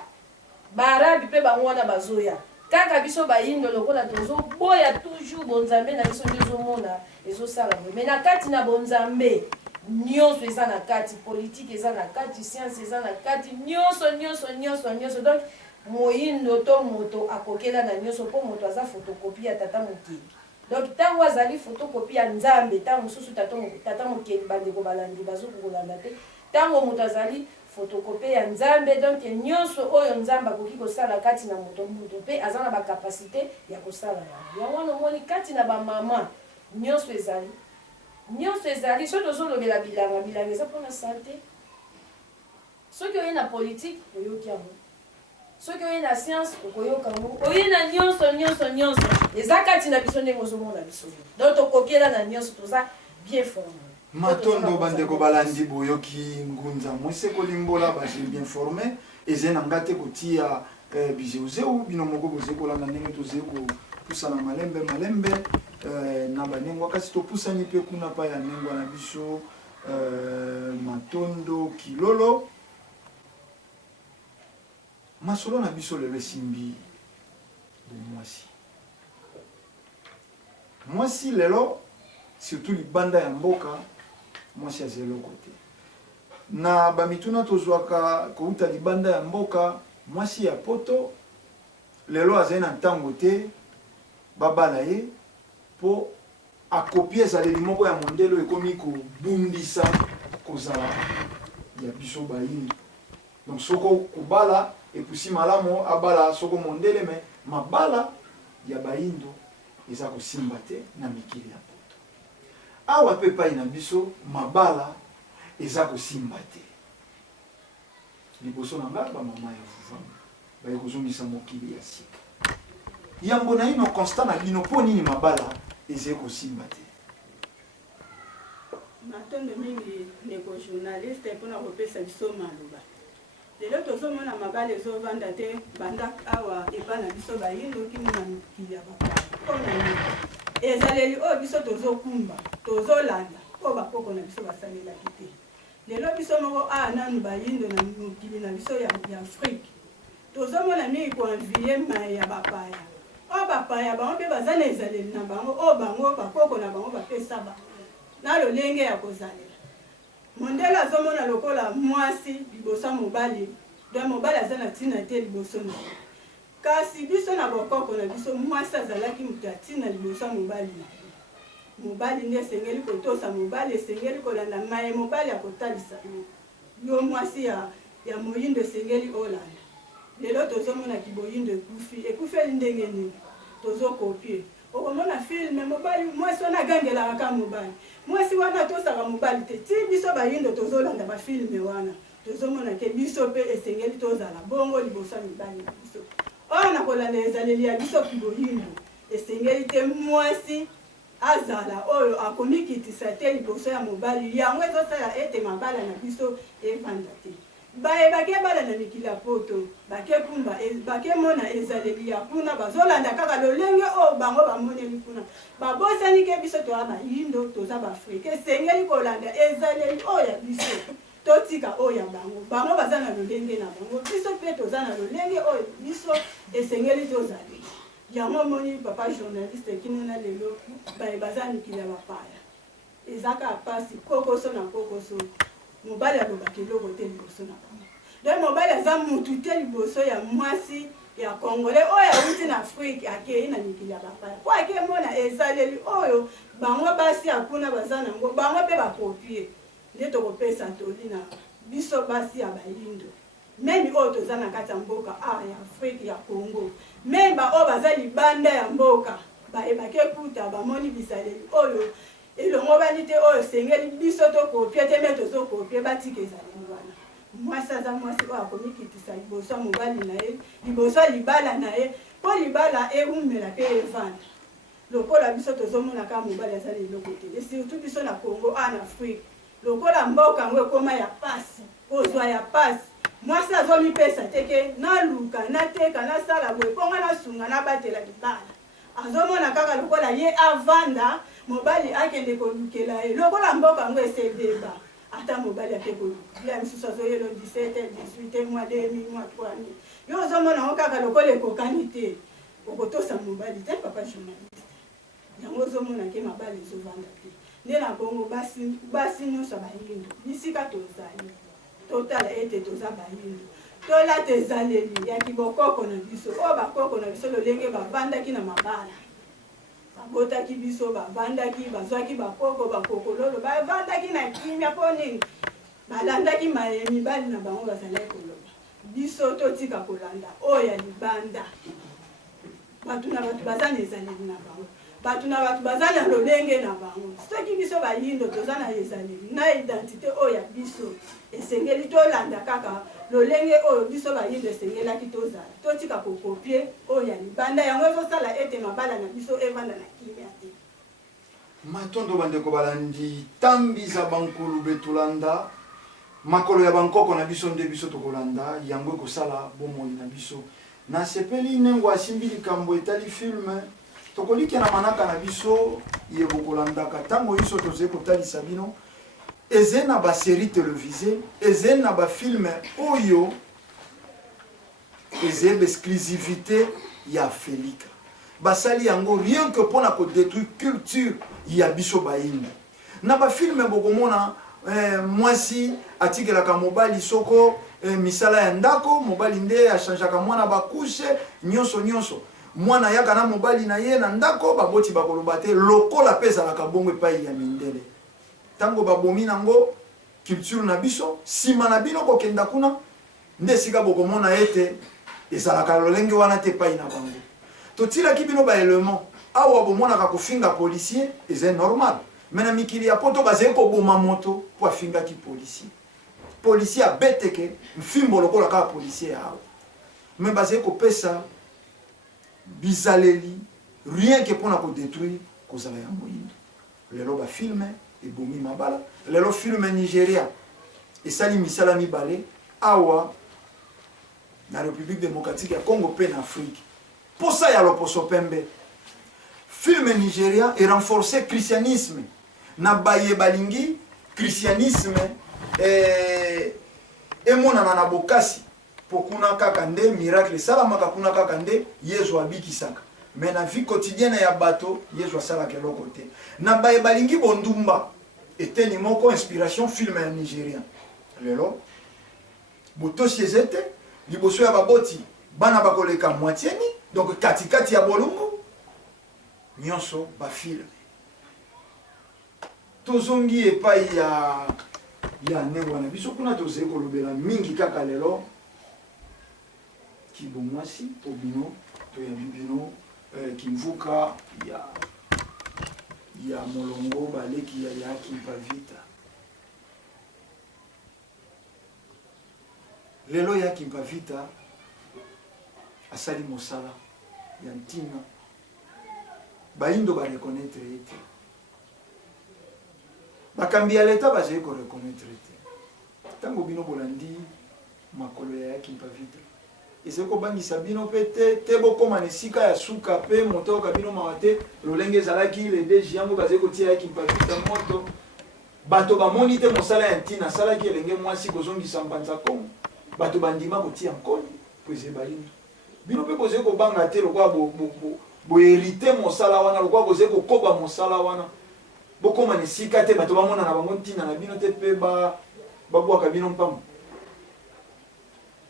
baarabi mpe bango wana bazoya kaka biso bayindo lokola tozoboya toujours bonzambe na biso nde ezomona ezosala mais na kati na bonzambe nyonso eza na kati politique eza na kati science eza na kati nyonso donc moyindo to moto akokela na nyonso mpo moto aza photocopie ya tata mokili donc ntango azali photocopie ya nzambe ntango mosusu tata mokili bandeko balandi bazokolanda te ntango moto azali photocopie ya nzambe donc nyonso oyo nzambe akoki kosala kati na moto mpe aza na bacapacité ya kosala yango wana omoni kati na bamama nyonso ezali soki tozolobela bilanga eza mpona sante soki oye na politique oyoki yango soki oye na science okoyoka yango oye na nyonso eza kati na biso ndenge ozomona biso donc tokokela na nyonso toza bien formé matondo bandeko balandi boyoki ngunza mwese kolimbola baje bien formé eze na ngate kotia bizeuzeu bino moko boze kolanda ndenge toze kopusana malembe na banengwa kasi topusani mpe kuna pa ya nengwa na biso matondo kilolo masolo na biso lelo esimbi mwasi lelo surtout libanda ya mboka mwasi azali eloko te na bamituna tozwaka kouta libanda ya mboka mwasi ya poto lelo azali na ntango te babala ye po akopie ezaleli moko ya mondelo ekomi kobundisa kozala ya biso bayindo donc soko kobala epusi malamu abala soko mondele me mabala ya bayindo eza kosimba te na mikili ya poto awa mpe epai na biso mabala eza kosimba te liboso na nga bamama ya vuvanga baye kozongisa mokili ya sika yambo na ino constat na bino mpo nini mabala eze kosimba te matondo mingi ndeko journaliste mpona kopesa biso maloba lelo tozomona mabala ezovanda te banda awa epa na biso bayindo kino na mikili ya bakoko mpona nini ezaleli oyo biso tozokumba tozolanda oyo bakoko na biso basalelaki te lelo biso moko awa nanu bayindo na mokili na biso ya afrique tozomona mingi koanvie mai ya bapaya oyo bapaya bango mpe baza na ezaleli na bango oyo bango bakoko na bango bapesa bango na lolenge ya kozalela mondele azomona lokola mwasi liboso ya mobali don mobali aza na ntina te liboso na ye kasi biso na bokoko na biso mwasi azalaki moto ya ntina liboso ya mobali na ye mobali nde esengeli kotosa mobali esengeli kolanda maye mobali akotalisa yo mwasi ya moyindo esengeli olanda lelo tozomonaki boyindo ekufeli ndenge nini tozokopie okomona filme mobali mwasi wana agangelaka ka mobali mwasi wana tosaka mobali te ti biso bayindo tozolanda bafilme wana tozomona ke biso mpe esengeli tozala bongo liboso ya mibali na biso oyo na kolanda ezaleli ya biso kiboyindo esengeli te mwasi azala oyo akomikitisa te liboso ya mobali yango ezosala ete mabala na biso evanda te baye bake bala na mikili ya poto bake kumba bake mona ezaleli ya kuna bazolanda kaka lolenge oyo bango bamoneli kuna babosani ke biso toza bayindo toza baafrike esengeli kolanda ezaleli oyo ya biso totika oyo ya bango baza na lolenge na bango biso mpe toza na lolenge oyo biso esengeli tozaleli yango moni papa journaliste kinena lelo baza mikili ya bapaya ezaka pasi kokoso na kokoso mobali alobaki eloko te liboso na bango donc mobali aza mutu te liboso ya mwasi ya congolais oyo awuti na afrique akei na mikili ya bapaya po akemona ezaleli oyo bango basi akuna baza nango bango mpe bakopie nde tokopesa toli na biso basi ya bayindo memi oyo toza na kati ya mboka ya afrique ya congo memi baoyo baza libanda ya mboka bayebake kuta bamoni bisaleli oyo elongo bani te oyo sengeli biso tokopie te me tozokopie batika ezaleli wana mwasi aza mwasi oyo akomikitisa liboso ya mobali na ye liboso ya libala na ye mpo libala eumela mpe evanda lokola biso tozomona kaka mobali aza leloko te e surtout biso na congo na afrique lokola mboka yango ekoma ya pasi kozwa ya pasi mwasi azomipesa teke naluka nateka nasala boye mpongo nasunga nabatela libala azomona kaka lokola ye avanda mobali akende kolukela ye lokola mboka yango esebeba ata mobali ate kolukela misusu azoyelo 17 18 mois 2000 mois 3000 yo ozomona yango kaka lokola ekokani te okotosa mobali te papa journaliste yango ozomona ke mabali ezovanda te nde na bongo basi nyonso bayindo bisika tozali totala ete toza bayindo tolata ezaleli ya kibokoko na biso oyo bakoko na biso lolenge bavandaki na mabala babotaki biso bavandaki bazwaki bakoko bakokololo bavandaki na kimia mpo nini balandaki mibali na bango bazalaki koloba biso totika kolanda oyo ya libanda bato na bato baza na ezaleli na bango bato na bato baza na lolenge na bango soki biso bayindo toza na ezaleli na identité oyo ya biso esengeli tolanda kaka lolenge oyo biso bayindo esengelaki tozala totika kokopie oyo ya libanda yango ezosala ete mabala na biso evanda na kimia te matondo bandeko balandi tambiza bankulu betolanda makolo ya bankoko na biso nde biso tokolanda yango ekosala bomoi na biso nasepeli nengo asimbi likambo etali filme tokolika na manaka na biso ye bokolandaka ntango biso tozali kotalisa bino eze na basérie télévisée eze na bafilme oyo eze exclusivité ya Afrika basali yango rien que mpona kodétruire culture ya biso bayindo na bafilme bokomona mwasi atikelaka mobali soko misala ya ndako mobali nde achangeaka mwana bakushe nyonso mwana yaka na mobali na ye na ndako baboti bakoloba te lokola pe ezalaka bongo epai ya mindele ntango babomi nango culture na biso nsima na bino kokenda kuna nde esika bokomona ete ezalaka lolenge wana te epai na bango totilaki bino baelement awa bomonaka kofinga policier eza normal me na mikili ya poto bazali koboma moto mpo afingaki policier abeteke mfimbo lokola kaka policier awa me bazali kopesa bizaleli rien que mpona kodétruire kozala ya moyindo lelo bafilme ebomi mabala lelo filme Nigeria esali misala mibale awa na République démocratique ya Congo mpe na Afrique posa ya loposo pembe filme Nigeria erenforce christianisme na baye balingi christianisme emonana na bokasi pokuna kaka nde miracle esalamaka kuna kaka nde Yesu abikisaka mais na vie quotidienne ya bato Yesu asalaka eloko te na baye balingi bondumba eteni moko inspiration film ya Nigeria lelo botosi ezete liboso ya baboti bana bakoleka moitieni donc katikati ya bolungu nyonso bafilme tozongi epai ya ndenge wana biso kuna tozali kolobela mingi kaka lelo kibomwasi po bino toyebi bino kimvuka ya molongo baleki ya kimpavita lelo ya kimpavita asali mosala ya ntina bayindo barekonetre ete bakambi ya leta bazali korekonetre te ntango bino bolandi makolo ya kimpavita ezali kobangisa bino mpe te bokóma na esika ya suka mpe moto oyoka bino mawa te lolenge ezalaki le DG yango bazali kotia ya kimpavita moto bato bamoni te mosala ya ntina asalaki elenge mwasi kozongisa mbanza kongo bato bandima kotia nkoni po ezali bayindo bino pe boze ko banga te lokwa bo hérité mosala wana lokwa boze ko koba mosala wana bokoma ne sika te bato bamona na bango ntina na bino te pe babwaka bino mpambo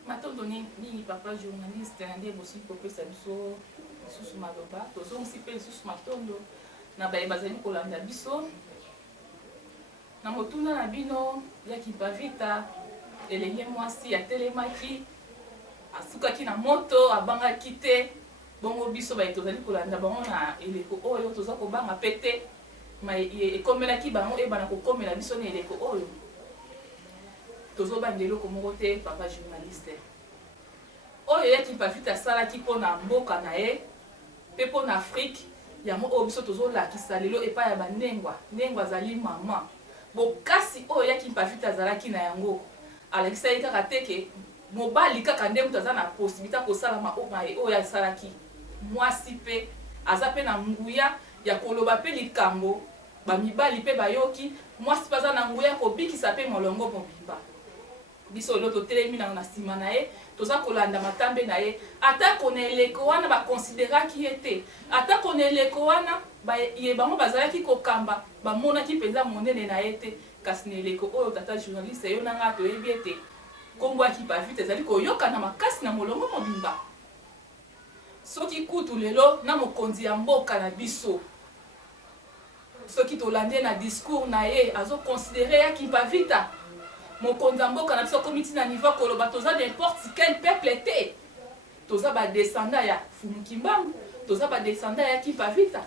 matondo nini papa journaliste nde bosi kopesa biso lisusu maloba tozongisi mpe lisusu matondo na baye bazali kolanda biso na motuna na bino ya kipavita elenge mwasi atelemaki asukaki na moto abangaki te bongo biso baye tozali kolanda bango na eleko oyo toza kobanga pe te ma ekomelaki bango ebana kokomela biso na eleko oyo tozobanga eloko moko te papa journaliste oyo ya kipavita asalaki mpona mboka na ye mpe mpona afrique yango oyo biso tozolakisa lelo epai ya banengwa nengwa azali mama bokasi oyo ya kipavita azalaki na yango alakisa ye kaka teke mobali kaka nde moto aza na posibilité kosalama oyo asalaki mwasi mpe aza mpe na nguya ya koloba mpe likambo bamibali mpe bayoki mwasi mpe aza na nguya kobikisa mpe molongo mobimba biso lelo totelemi nango na nsima na ye toza kolanda matambe na ye atako na eleko wana bakonsideraki ye te atako na eleko wana ye bango bazalaki kokamba bamonaki mpenza monene na ye te kasi na eleko oyo tata journaliste yo nanga toyebi ete kombo ya kipavita ezali koyokana makasi na molongo mobimba soki kutu lelo na mokonzi ya mboka na biso soki tolande na discours na ye azokonsidere ya kipavita mokonzi ya mboka na biso komiti na niveau koloba toza n'importe quel peuple te toza badescendant ya Fumukimbangu toza badescendant ya kipavita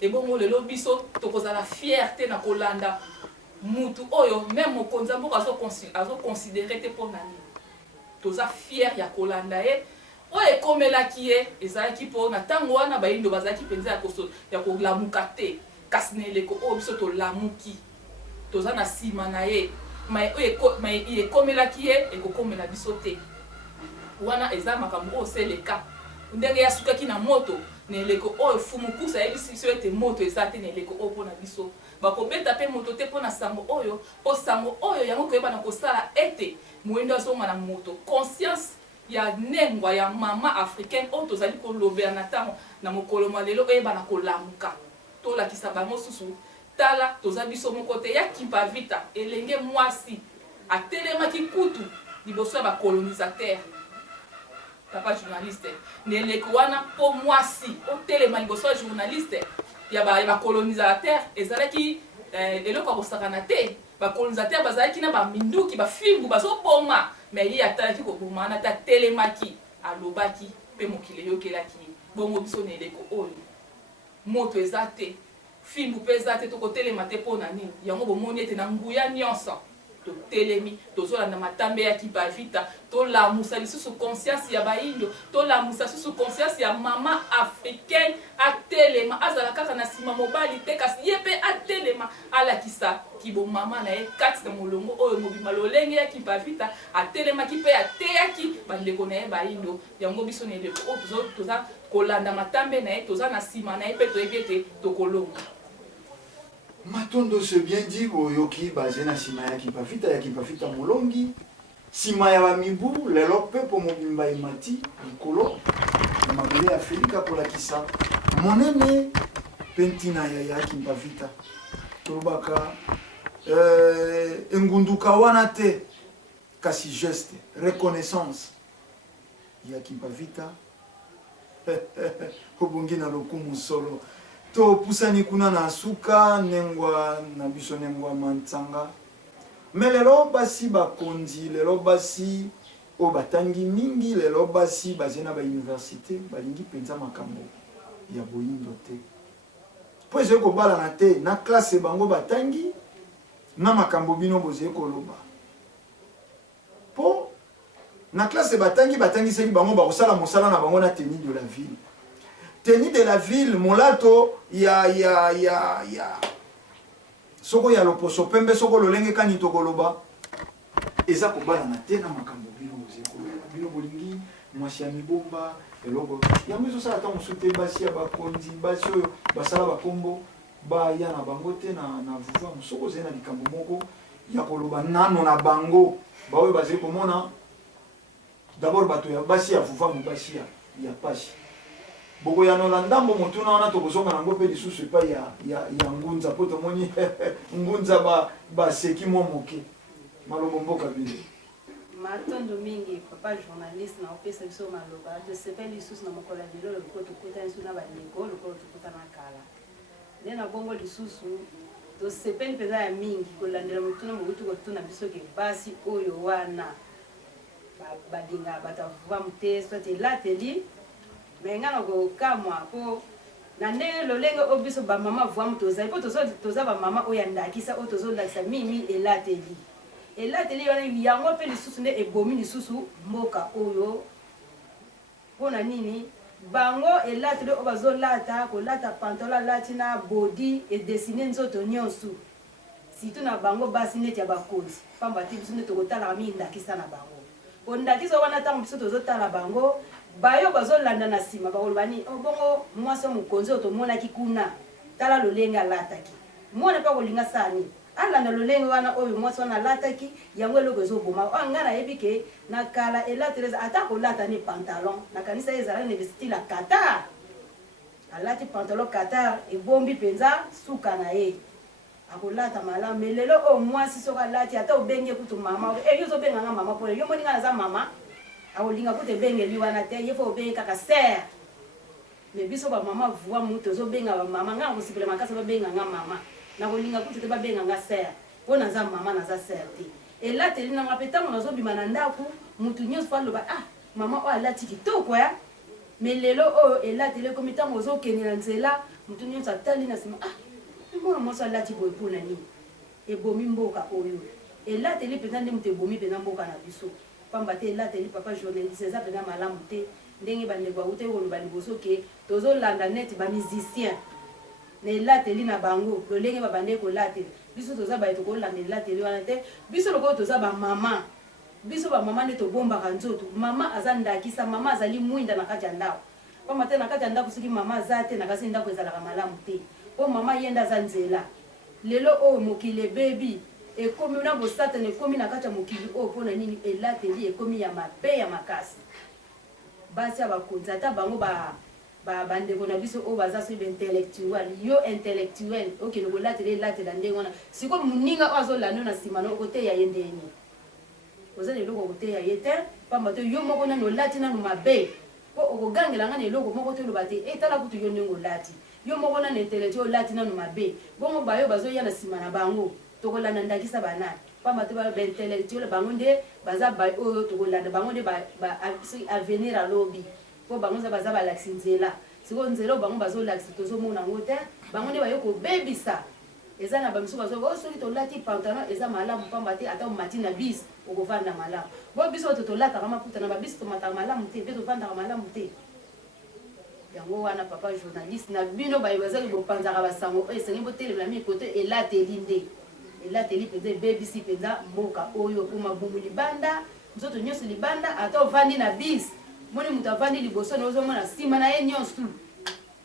ebongo lelo biso tokozala fier te na kolanda mutu oyo même mokonzi ya mboka azokonsidere te mpo na nini toza fier ya kolanda ye oyo ekomelaki ye ezalaki mpo na ntango wana bayindo bazalaki mpenza ya kolamuka te kasi na eleko oyo biso tolamuki toza na nsima na ye oyo ekomelaki ye ekokomela biso te wana eza makambo oyo seleka ndenge yasukaki na moto na eleko oyo fumukusa ayebisi biso ete moto eza te na eleko oyo mpona biso bakobeta mpe moto te mpona sango oyo mpo sango oyo yango koyebana kosala ete moyindo azonga na moto conscience ya nengwa ya mama africaine oyo tozali kolobela na ntango na mokolo mwa lelo oyebana kolamuka tolakisa bango susu tala toza biso moko te ya kipavita elenge mwasi atelemaki kutu liboso ya bacolonisateur papa journaliste na eleko wana mpo mwasi otelema liboso ya journaliste ya bacolonisateur ezalaki eloko ya kosakana te bacolonisateur bazalaki na baminduki bafimbu bazoboma me ye atalaki kobomana te atelemaki alobaki mpe mokili eyokelaki bongo biso na eleko oyo moto eza te fimbu mpe eza te tokotelema te mpo na nini yango bomoni ete na nguya nyonso totelemi tozolanda matambe ya kipavita tolamusa lisusu conscience ya bayindo tolamusa lisusu conscience ya mama africaine atelema azala kaka na nsima mobali te kasi ye mpe atelema alakisa kibomama na ye kati na molongo oyo mobimba lolenge ya kipavita atelemaki mpe ateyaki bandeko na ye bayindo yango biso na eleko oyo toza kolanda matambe na ye toza na nsima na ye mpe toyebi ete tokolonga matondo se bien dit boyoki baze na nsima ya kipavita molongi nsima ya bamibu lelo mpe mpo mobimba emati likolo na mabele ya felika kolakisa monene mpe ntina ya kipavita tolobaka engunduka wana te kasi geste reconnaissance ya kipavita obongi na lokumu solo topusani kuna na suka nengwa na biso nengwa mantsanga me lelo basi bakonzi lelo basi oyo batangi mingi lelo basi baze na bauniversité balingi mpenza makambo ya boyindo te mpo ezali kobalana te na klase bango batangi na makambo bino bozali koloba mpo na klase batangisaki bango bakosala mosala na bango na tenue de la ville tenue de la ville molato ya soko ya loposo pembe soko lolenge kani tokoloba eza kobalana te na makambo bino bozekoloba bino bolingi mwasi ya mibomba eloko yango ezosala ntango mosusu te basi ya bakonzi basi oyo basala bakombo baya na bango te na vuvamu soko ozali na likambo moko ya koloba nano na bango baoyo bazali komona d'abord bato ya basi ya vuvamu basi ya pashi boko ya nolandambo motuna wana tokozonga nango pe lisusu epa ya ngunza po tomoni ngunza baseki mwa moke malobo mboka bile matondo mingi papa journaliste na opesa biso maloba tosepeli lisusu na mokolo ya lelo lokolo tokutana lisusu na bandeko lokolo tokutana kala nde na bongo lisusu tosepeli mpenza ya mingi kolandela motuna mokuti kotuna biso ke basi oyo wana badinga batavuva mute soki elateli me nga na kokamwa po na ndenge lolenge oyo biso bamama vuamu tozali po toza bamama oyo andakisa oyo tozolakisa mimi elateli wana yango mpe lisusu nde ebomi lisusu mboka oyo mpona nini bango elateli oyo bazolata kolata pantalon alati na bodi edesine nzoto nyonso surtout na bango basi neti ya bakonzi pamba te biso nde tokotalaka mingi ndakisa na bango ondakisa wana ntango biso tozotala bango bayo bazolanda na nsima bakoloba nini bongo mwasi mokonzi oyo tomonaki kuna tala lolenge alataki mwana mpe kolinga sani alanda lolenge wana oyo mwasi wana alataki yango eloko ezoboma oyo ngai nayebi ke na kala elateleza ata kolata ne pantalon nakanisa ezalaki na style ya qatar alati pantalon qatar ebombi mpenza suka na ye akolata malamu me lelo oyo mwasi soki alati ata obenge kutu mama yo ozobenganga mama mpo yo moninga naza mama akolinga kutu ebengeli wana te ye fo obenge kaka ser me biso bamama voi mutu ozobenga bamama ngai nakosipela makasi babenganga mama nakolinga kutu te babenganga ser mpo naza mama naza ser te elateli nanga mpe ntango nazobima na ndako mutu nyonso fo aloba mama oyo alati kitoko ya me lelo oyo elateli ekomi ntango ozokende na nzela mutu nyonso atali na nsima mwana mwasi alati boye mpona nini ebomi mboka oyo elateli mpenza nde mutu ebomi mpenza mboka na biso pamba te elateli papa journaliste eza mpenza malamu te ndenge bandeko bauti koloba liboso ke tozolanda neti bamusicien na elateli na bango lolenge babandeki kolatela biso toza baye tokolanda elateli wana te biso lokoyo toza bamama biso bamama nde tobombaka nzoto mama aza ndakisa mama azali mwinda na kati ya ndako pamba te na kati ya ndako soki mama aza te na kasi ndako ezalaka malamu te po mama yenda aza nzela lelo oyo mokili ebebi ekomi na bosatana ekomi na kati ya mokili oyo mpona nini elateli ekomi ya mabe ya makasi basi ya bakonzi ata bango bandeko na biso oyo baza soki baintellectuel yo intellectuel okende kolatela elatela ndenge wana sikoyo moninga oyo azolanda na nsima no okoteya ye ndeni oza na eloko okoteya ye te pamba te yo moko nani olati nanu mabe po okogangela nga na eloko moko te oloba te etala kutu yo ndenge olati yo moko nani intellectuel olati nanu mabe bongo bayo bazoya na nsima na bango tokolanda ndakisa banani pamba te baintellectuel bango nde baza oyo tokolanda bango nde avenir alobi po bango nza baza balakisi nzela sikoyo nzela oyo bango bazolakisa tozomona yango te bango nde bayo kobebisa eza na bamiso bazoba soki tolati pantalon eza malamu pamba te ata omati na bisi okovanda malamu bo biso oyo tolataka maputa na babisi tomataka malamu te mpe tovandaka malamu te yango wana papa journaliste na bino baye bazali bopanzaka basango oyo esengi botelemela mingi kote elateli nde elateli mpenza ebebisi mpenza mboka oyo po mabumu libanda nzoto nyonso libanda ata ovandi na bisi moni moto avandi liboso na ozomona nsima na ye nyonso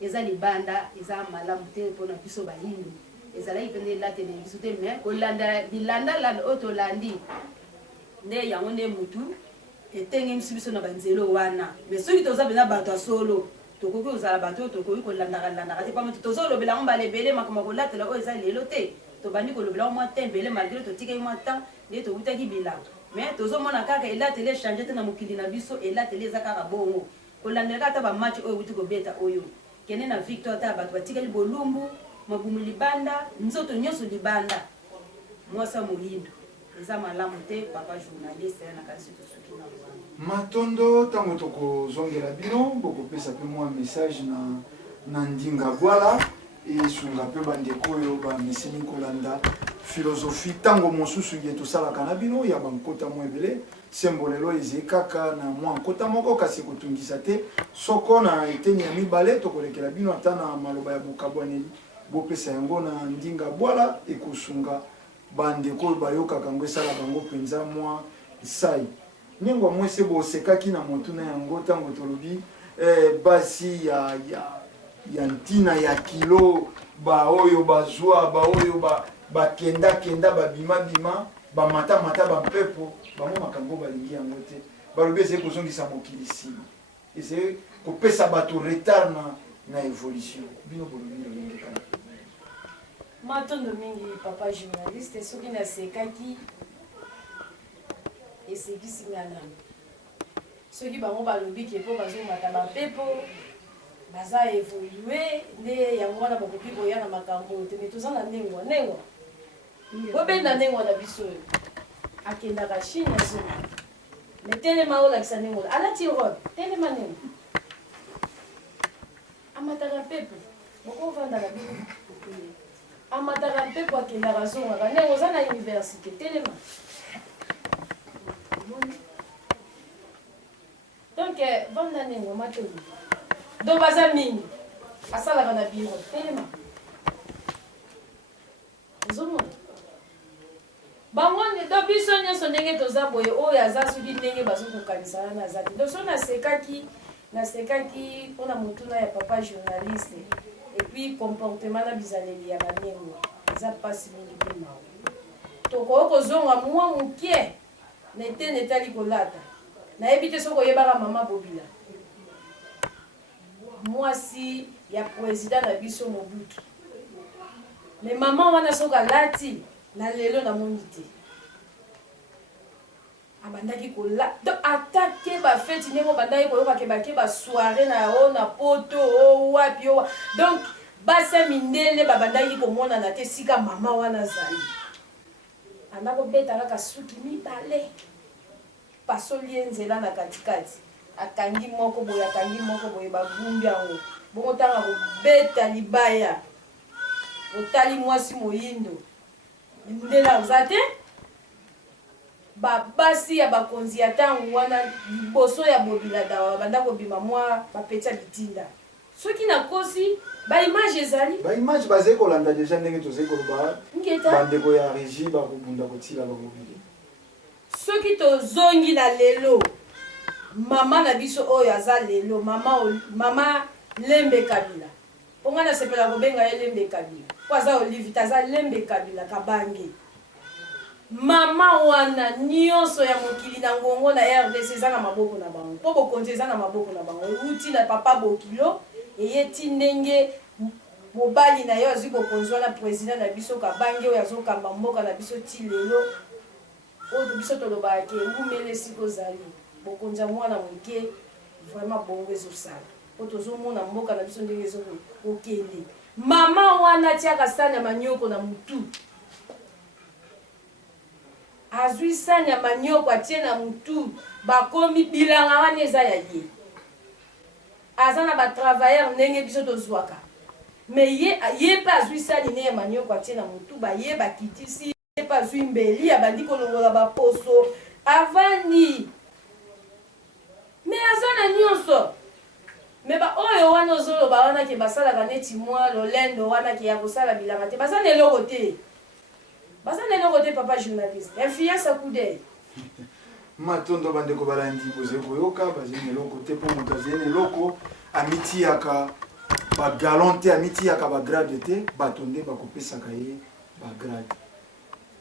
eza libanda eza malamu te mpona biso bahindu ezalaki mpenza elateli biso te me kolanda bilandalanda oyo tolandi nde yango nde mutu etengemisi biso na banzelo wana me soki toza mpenza bato ya solo tokoki kozala bato oyo tokoki kolandakalandaka te pamba tozolobela ngo mbala ebele makambo kolatela oyo eza lelo te tobandi kolobela ngo mwa te ebele malgré totikaki mwa temps nde tokutaki bilanga mais tozomona kaka elateli echange te na mokili na biso elateli eza kaka bongo kolandelaka ata bamatch oyo euti kobeta oyo kende na victoire ata bato batikali bolumbu mabumu libanda nzoto nyonso libanda mwasi ya moyindo eza malamu te papa journaliste na kasi tosuki na wana matondo ntango tokozongela bino bokopesa mpe mwa message na ndinga bwala esunga mpe bandeko oyo bameseni kolanda philosophie ntango mosusu ye tosalaka na bino ya bankota mwa ebele sembo lelo ezali kaka na mwa nkota moko kasi kotungisa te soko na eteni ya mibale tokolekela bino ata na maloba ya bokabwaneli bopesa yango na ndinga bwala ekosunga bandeko oyo bayokaka yango esala bango mpenza mwa sai ndenge mwese bosekaki na motu na yango ntango tolobi basi ya ntina ya kilo baoyo bazwa baoyo bakenda babima bamata bampepo bango makambo balingi yango te balobi ezali kozongisa mokili nsima essayer kopesa bato retard na évolution bino bolobi lolenge kana matondo mingi papa journaliste soki nasekaki esekisi nga nano soki bango balobi ke mpo bazomata bampepo baza évolue nde yango wana bakoki koya na makambo te me toza na ndengwa bobenda ndengwa na biso oyo akendaka chine azonga me telema olakisa ndengwa alati robe telema ndengwa amataka mpepo bokovandaka bino amataka mpepo akendaka azongaka ndenge oza na université telema donc vanda ndenge matoli donc baza mingi asalaka na biro telema ozomona bango do biso nyonso ndenge toza boye oyo aza soki ndenge bazokokanisa wana aza te donc so nasekaki mpona motuna ya papa journaliste epuis comportement na bizaleli ya banengo eza mpasi mingi mpe mawa tokoki kozonga mwa mokie nete netali kolata nayebi te soki oyebaka mama bobila mwasi ya président na biso Mobutu me mama wana soki alati na lelo namoni te abandaki kola donc atake bafeti ndenge obandaki koyoka ke bake basoire na yo na poto wapi owa donc basa mindele babandaki komonana te sika mama wana azali anda kobeta kaka suki mibale pasoli ye nzela na katikati akangi moko boye bagumbi yango bongo ntanga kobeta libaya otali mwasi moyindo ndela oza te babasi ya bakonzi ya ntango wana liboso ya bobila dawa banda kobima mwa bapetya bitinda soki nakosi baimage ezali baimage bazali kolanda deja ndenge tozali koloba bandeko ya régie bakobunda kotila bakobili soki tozongi na lelo mama na biso oyo aza lelo mama Lembe Kabila ponga nasepela kobenga ye Lembe Kabila po aza Olivite aza Lembe Kabila Kabange mama wana nyonso ya mokili na ngongo na RDC eza na maboko na bango po bokonzi eza na maboko na bango euti na papa Bokilo eyeti ndenge mobali na yo azwi bokonzi wana président na biso Kabange oyo azokamba mboka na biso ti lelo oyo biso tolobaka ke ngumele siko zali bokonzi ya mwana moke vraiment bongo ezosala po tozomona mboka na biso ndenge ezokokende mama wana tiaka sani ya manioko na mutu azwi sani ya manioko atie na mutu bakomi bilanga wana eza ya ye aza na batravailleur ndenge biso tozwaka me ye mpe azwi sani ne ya manioko atie na mutu baye bakitisi ye mpe azwi mbeli abandi kolongola baposo avandi me aza na nyonso me baoyo wana ozoloba wana ke basalaka neti mwa lolendo wana ke ya kosala bilanga te baza na eloko te papa journaliste influence akude matondo bandeko balandi bozali koyoka bazali na eloko te mpo moto azali na eloko amitiaka bagalon te amitiaka bagrade te bato nde bakopesaka ye bagrade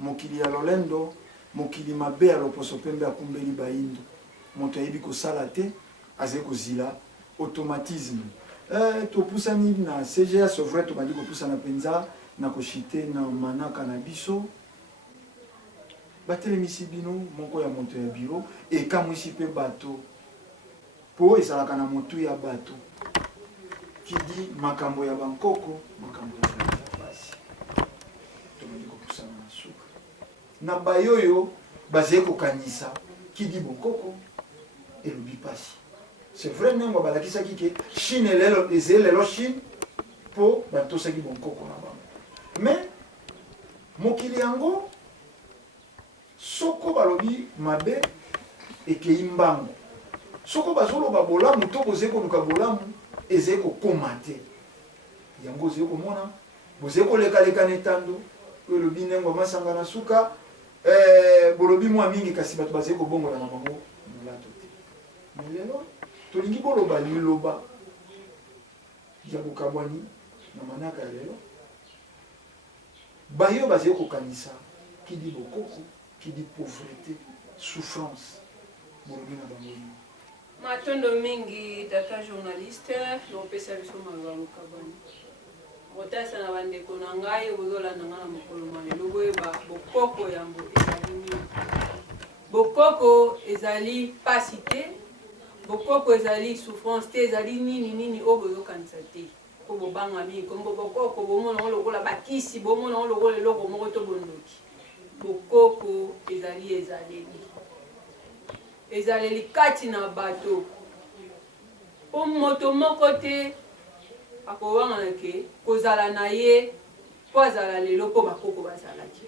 mokili ya lolendo mokili mabe ya loposo pembe akumbeli bayindo moto ayebi kosala te azali kozila automatisme topusani na CGA c'est vrai tobandi kopusana mpenza na koshite na manaka na biso batelemisi bino moko ya moto ya biro ekamwisi mpe bato po ezalaka na motu ya bato kidi makambo ya bankoko makambo ya basi tobandi kopusana na suka na bayoyo bazali kokanisa kidi bonkoko elobi pasi c'est vrai ndenge balakisaki ke Chine ezali lelo Chine mpo batosaki bonkoko na bango mais mokili yango soko balobi mabe ekei mbango soko bazoloba bolamu to bozali koluka bolamu ezali kokoma te yango ozali komona bozali kolekalekana etando oyo elobi ndenge masanga na suka bolobi mwa mingi kasi bato bazali kobongola na bango molato te mais lelo tolingi boloba liloba ya bokabwani na manaka ya lelo bayo bazali kokanisa kidi bokoko kidi pauvreté souffrance bolobi na bango Matondo mingi tata journaliste lopesa biso maloba mokabani otasa na bandeko na ngai ozolanda nga na mokolo malelo boyeba bokoko yango ezali nini bokoko ezali pasi te bokoko ezali souffrance te ezali nini oyo bozokanisa te po bobanga mingi kombo bokoko bomona ngo lokola bakisi bomona ngo lokola eloko moko to bondoki bokoko ezaleli kati na bato po moto moko te akowangana ke kozala na ye po azala lelo po bakoko bazalaki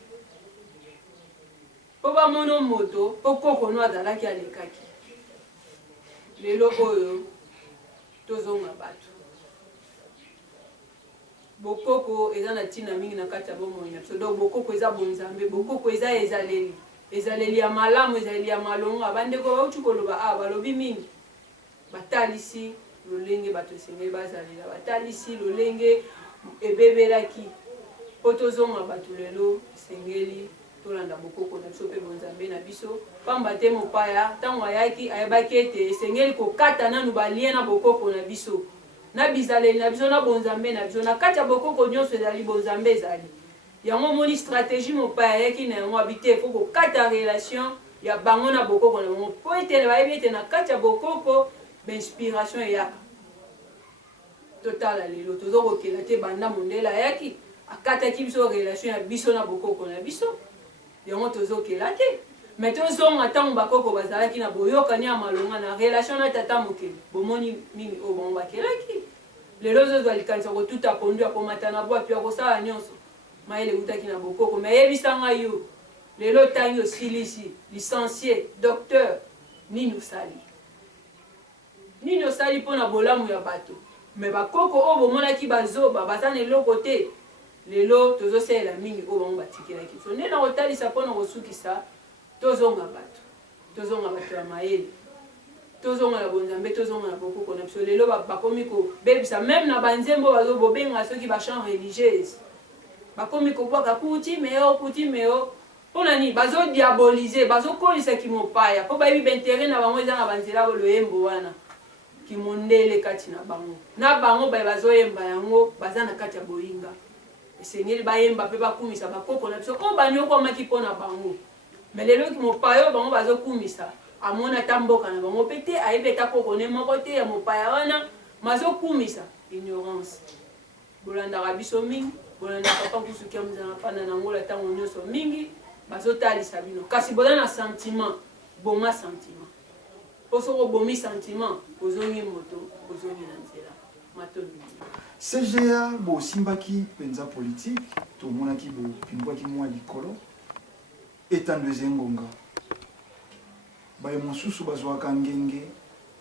po bamono moto po koko no azalaki alekaki lelo oyo tozonga bato bokoko eza na ntina mingi na kati ya bomoi na biso donc bokoko eza bonzambe bokoko eza ezaleli ya malamu ezaleli ya malongo abandeko bauti koloba balobi mingi batalisi lolenge bato esengeli bazalela batalisi lolenge ebebelaki po tozonga bato lelo esengeli tolanda bokoko na biso mpe bonzambe na biso pamba te mopaya ntango ayaki ayebaki ete esengeli kokata nanu balie na bokoko na biso na bizaleli na biso na bonzambe na biso na kati ya bokoko nyonso ezali bonzambe ezali yango moni stratégie mopaya ayaki na yango abi te fo kokata relation ya bango na bokoko na bango po ete bayebi ete na kati ya bokoko bainspiration eyaka totala lelo tozokokela te banda mondele ayaki akataki biso relation ya biso na bokoko na biso yango tozokela te mais tozonga ntango bakoko bazalaki na boyokani ya malonga na relation na tata mokili bomoni mingi oyo bango bakelaki lelo ozozwa likanisa kotuta pondu ya komata na bwa pia kosala nyonso mayele eutaki na bokoko mais yebisanga yo lelo ntangi osilisi licencié docteur nini osali mpona bolamu ya bato mais bakoko oyo bomonaki bazoba baza na eloko te lelo tozosalela mingi oyo bango batikelaki so nde na kotalisa mpona kosukisa tozonga bato ya mayele tozonga na bonzambe tozonga na bokoko na biso lelo bakomi kobebisa même na banzembo bazobobenga soki bachamp religieuse bakomi kobwaka kutimeo mpona nini bazodiabolize bazokolisa kimopaya mpo bayebi baintere na bango eza na banzela loyembo wana kimondele kati na bango baye bazoyemba yango baza na kati ya boyinga esengeli bayemba mpe bakumisa bakoko na biso oyo banyokwamaki mpo na bango mais lelo kimopaya oyo bango bazokumisa amona ata mboka na bango mpe te ayebi eta koko ne moko te ya mopaya wana mazokumisa ignorance bolandaka biso mingi bolandaka papa kusuki ya muzana mpana na ngola ntango nyonso mingi bazotalisa bino kasi boza na sentiment boma sentiment po soko bomi sentiment ozongi moto ozongi na nzela matobi CGA bosimbaki mpenza politique tomonaki bopimbwaki mwa likolo etandweze ngonga baye mosusu bazwaka ngenge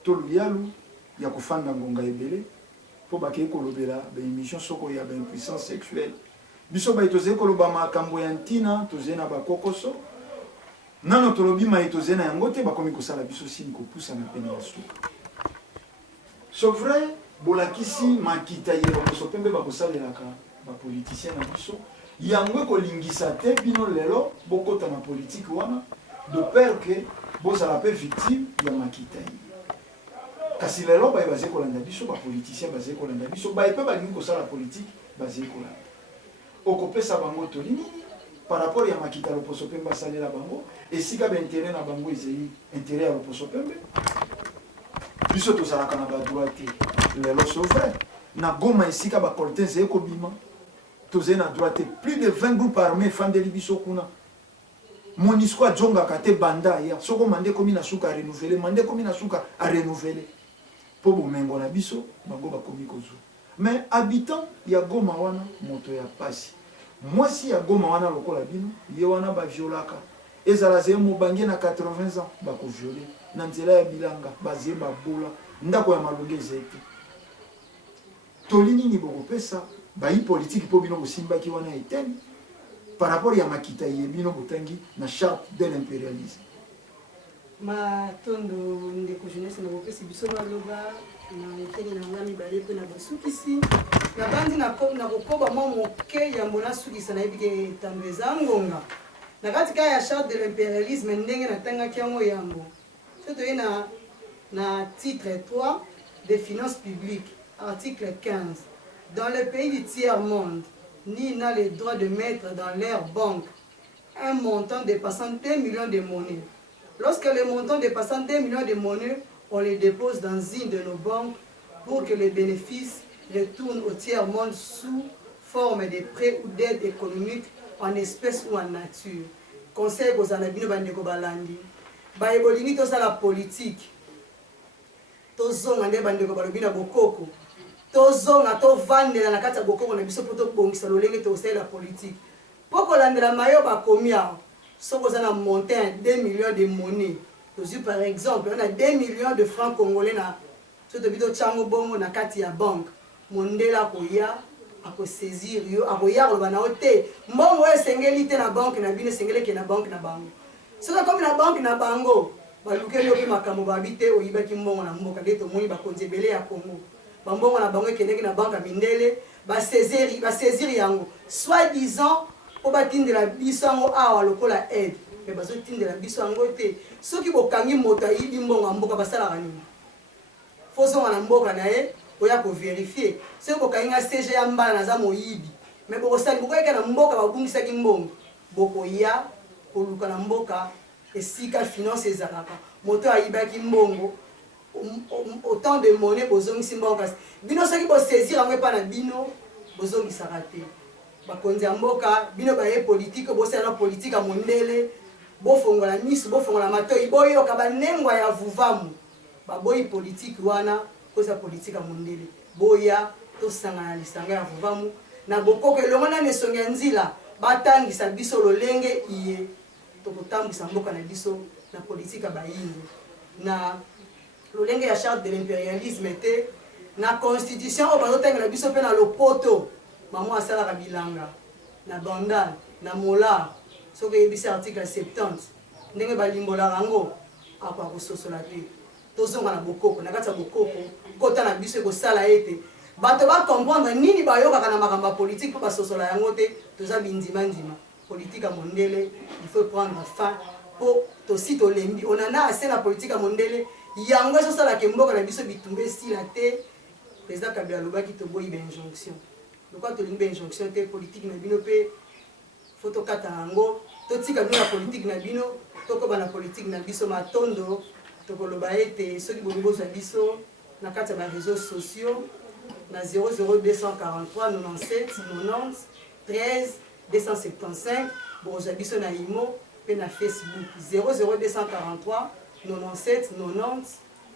to luyalu ya kofanda ngonga ebele mpo bakei kolobela baémission soko ya baimpuissance sexuelle biso baye tozali koloba makambo ya ntina tozali na bakokoso nano tolobi maye tozali na yango te bakomi kosala biso sini kopusa na pene ya suka so vrai bolakisi makita ye bakoso mpe mpe bakosalelaka bapoliticien na biso yango ekolingisa te bino lelo bokota na politike wana de peur ke bozala mpe victime ya makita ye kasi lelo baye bazali kolanda biso bapoliticien bazali kolanda biso baye mpe balingi kosala politike bazali kolanda okopesa bango toli nini par rapport ya makita loposo mpe basalela bango esika baintere na bango ezali intere ya loposo pembe biso tozalaka na badroit te lelo so vrai na Goma esika bakolten ezali kobima tozali na droit te plus de 20 groupes armés efandeli biso kuna MONUSCO ajongaka te banda ya soko mande komi na suka renouveler mande komi na suka a renouveler po bomengo na biso bango bakomi kozwa mais habitant ya Goma wana moto ya pasi mwasi ya Goma wana lokola bino ye wana baviolaka ezala zeye mobange na 80 ans bakoviole na nzela ya bilanga bazie babola ndako ya malonge ezete toli nini bokopesa bayi politique po bino bosimbaki wana eteni par rapport ya makita ye bino botangi na charte de l'impérialisme matondo ndeko jeunesse na bopesi biso baloba na eteni na nga mibale mpe na basukisi na bandi na kokoba mwa moke yambo nasukisa nayebi ke etando eza ngonga na kati ka ya charte de l'impérialisme ndenge natangaki yango yambo so toye na na titre 3 des finances publiques, article 15. Dans les pays du tiers-monde, ni n'a le droit de mettre dans leur banque un montant dépassant 2 millions de monnaies. Lorsque le montant dépassant 2 millions de monnaies, on les dépose dans une de nos banques pour que les bénéfices retournent au tiers-monde sous forme de prêts ou d'aide économique en espèces ou en nature. Conseil aux anabino bandeko balandi. Baebolingi to la politique. Tozonga nde bandeko balobina bokoko. Tozonga to vandela na kati ya bokoko na biso poto bongisa lolenge to la politique. Poko landela mayo bakomi awo. Soko za na montant 2 millions de monnaies. Par exemple, on a 2 millions de francs congolais na soto bito chango bongo na kati ya banque. Mondela koya ako saisir yo akoya ko bana ote. Mbongo esengeli te na banque na bino sengeli ke na banque na bango. Soka comme na banque na bango, balukeli yo pe makambo babite oyibaki mbongo na mboka deto moni bakonzebele ya Congo. Bambongo na bango ekendeki na banque mindele, ba saisir yango. Soi-disant po batindela biso yango awa lokola aide. Mais bazo tindela biso yango te. Soki bokangi moto ayibi mbongo ya mboka basalaka nini? Fozo na mboka na ye oya ko vérifier. Soki bokangi nga CG ya mbala naza moyibi. Mais bokosali bokoyeka na mboka babungisaki mbongo. Bokoya koluka na mboka esika finance ezalaka. Moto ayibaki mbongo autant de monnaie bozongisi mboka. Bino soki bo saisir yango epa na bino bozongisaka te. Bakonzi ya mboka bino baye politique bosala na politique ya mondele. Bofongola miso bofongola matoi boyoka banengwa ya vuvamu baboyi politique wana koza politique ya mondele boya tosangana lisanga ya vuvamu na bokoko elongo na nesongi ya nzila batangisa biso lolenge iye tokotambwisa mboka na biso na politique ya bayingi na lolenge ya charte de l'impérialisme te na constitution oyo bazotangela biso mpe na lopoto mamo asalaka bilanga na bandal na mola soki yebisi article 70 ndenge balimbolaka yango apa kososola te tozonga na bokoko na kati ya bokoko kota na biso ekosala ete bato bacomprendre nini bayokaka na makambo ya politike mpo basosola yango te toza bindimandima politike ya mondele il faut prendre fin mpo tosi tolembi onana ase na politike ya mondele yango ezosalaka mboka na biso bitumba esila te président Kabila alobaki toboyi bainjonction lokwa tolingi bainjonction te politike na bino mpe fotokata yango totika bino na politique na bino tokoba na politique na biso matondo tokoloba ete soki bolingi bozwa biso na kati ya baréseaux sociaux na 00243 97 90 13 275 bozwa biso na imo mpe na Facebook 00243 97 90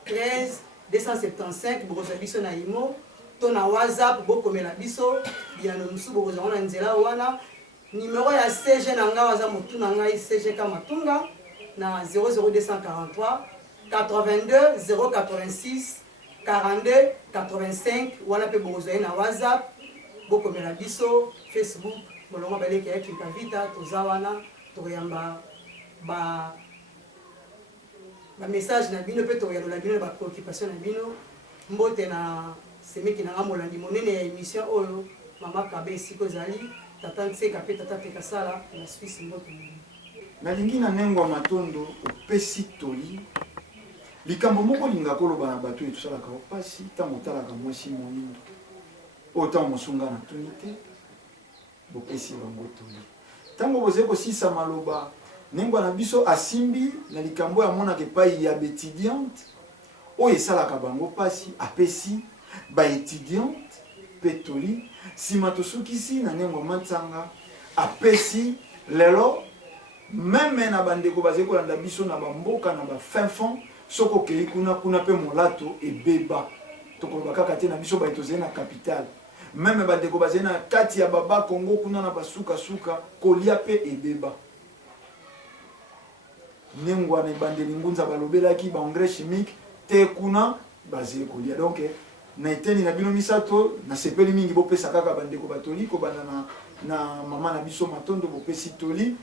13 275 bozwa biso na imo to na WhatsApp bokomela biso biyano mosusu bokozango na nzela wana. Numéro ya CG na nga waza motu na ngai CG Kamatunga na 00243 82 086 42 85 wana pe bokozwa na WhatsApp bokomela biso Facebook bolongo baleke ya Kilka Vita toza wana toyamba ba message na bino pe toyalola bino ba préoccupation na bino mbote na semeki na ngamolandi monene ya émission oyo mama Kabe esiko zali tata nseka pe tata tekasala na Suisse mbote nalingi na nengwa matondo opesi toli likambo moko linga koloba na bato etusalaka opasi ntango otalaka mwasi moyindo oyo ntango mosunga na toni te bopesi bango toli ntango bozali kosisa maloba nengwa na biso asimbi na likambo ya monaka epai ya baétudiante oyo esalaka bango pasi apesi baétudiante mpe toli nsima tosukisi na nengwa matsanga apesi lelo meme na bandeko bazali kolanda biso na bamboka na bafin fond soki okei kuna mpe molato ebeba tokoloba kaka te na biso baye tozali na capitale meme bandeko bazali na kati ya baba Congo kuna na basukasuka kolia mpe ebeba nengwa na ebandeli ngunza balobelaki baengrais chimique te kuna bazali kolia donc na eteni na bino misato na sepeli mingi bopesa kaka bandeko batoli kobanda na mama na biso matondo bopesi toli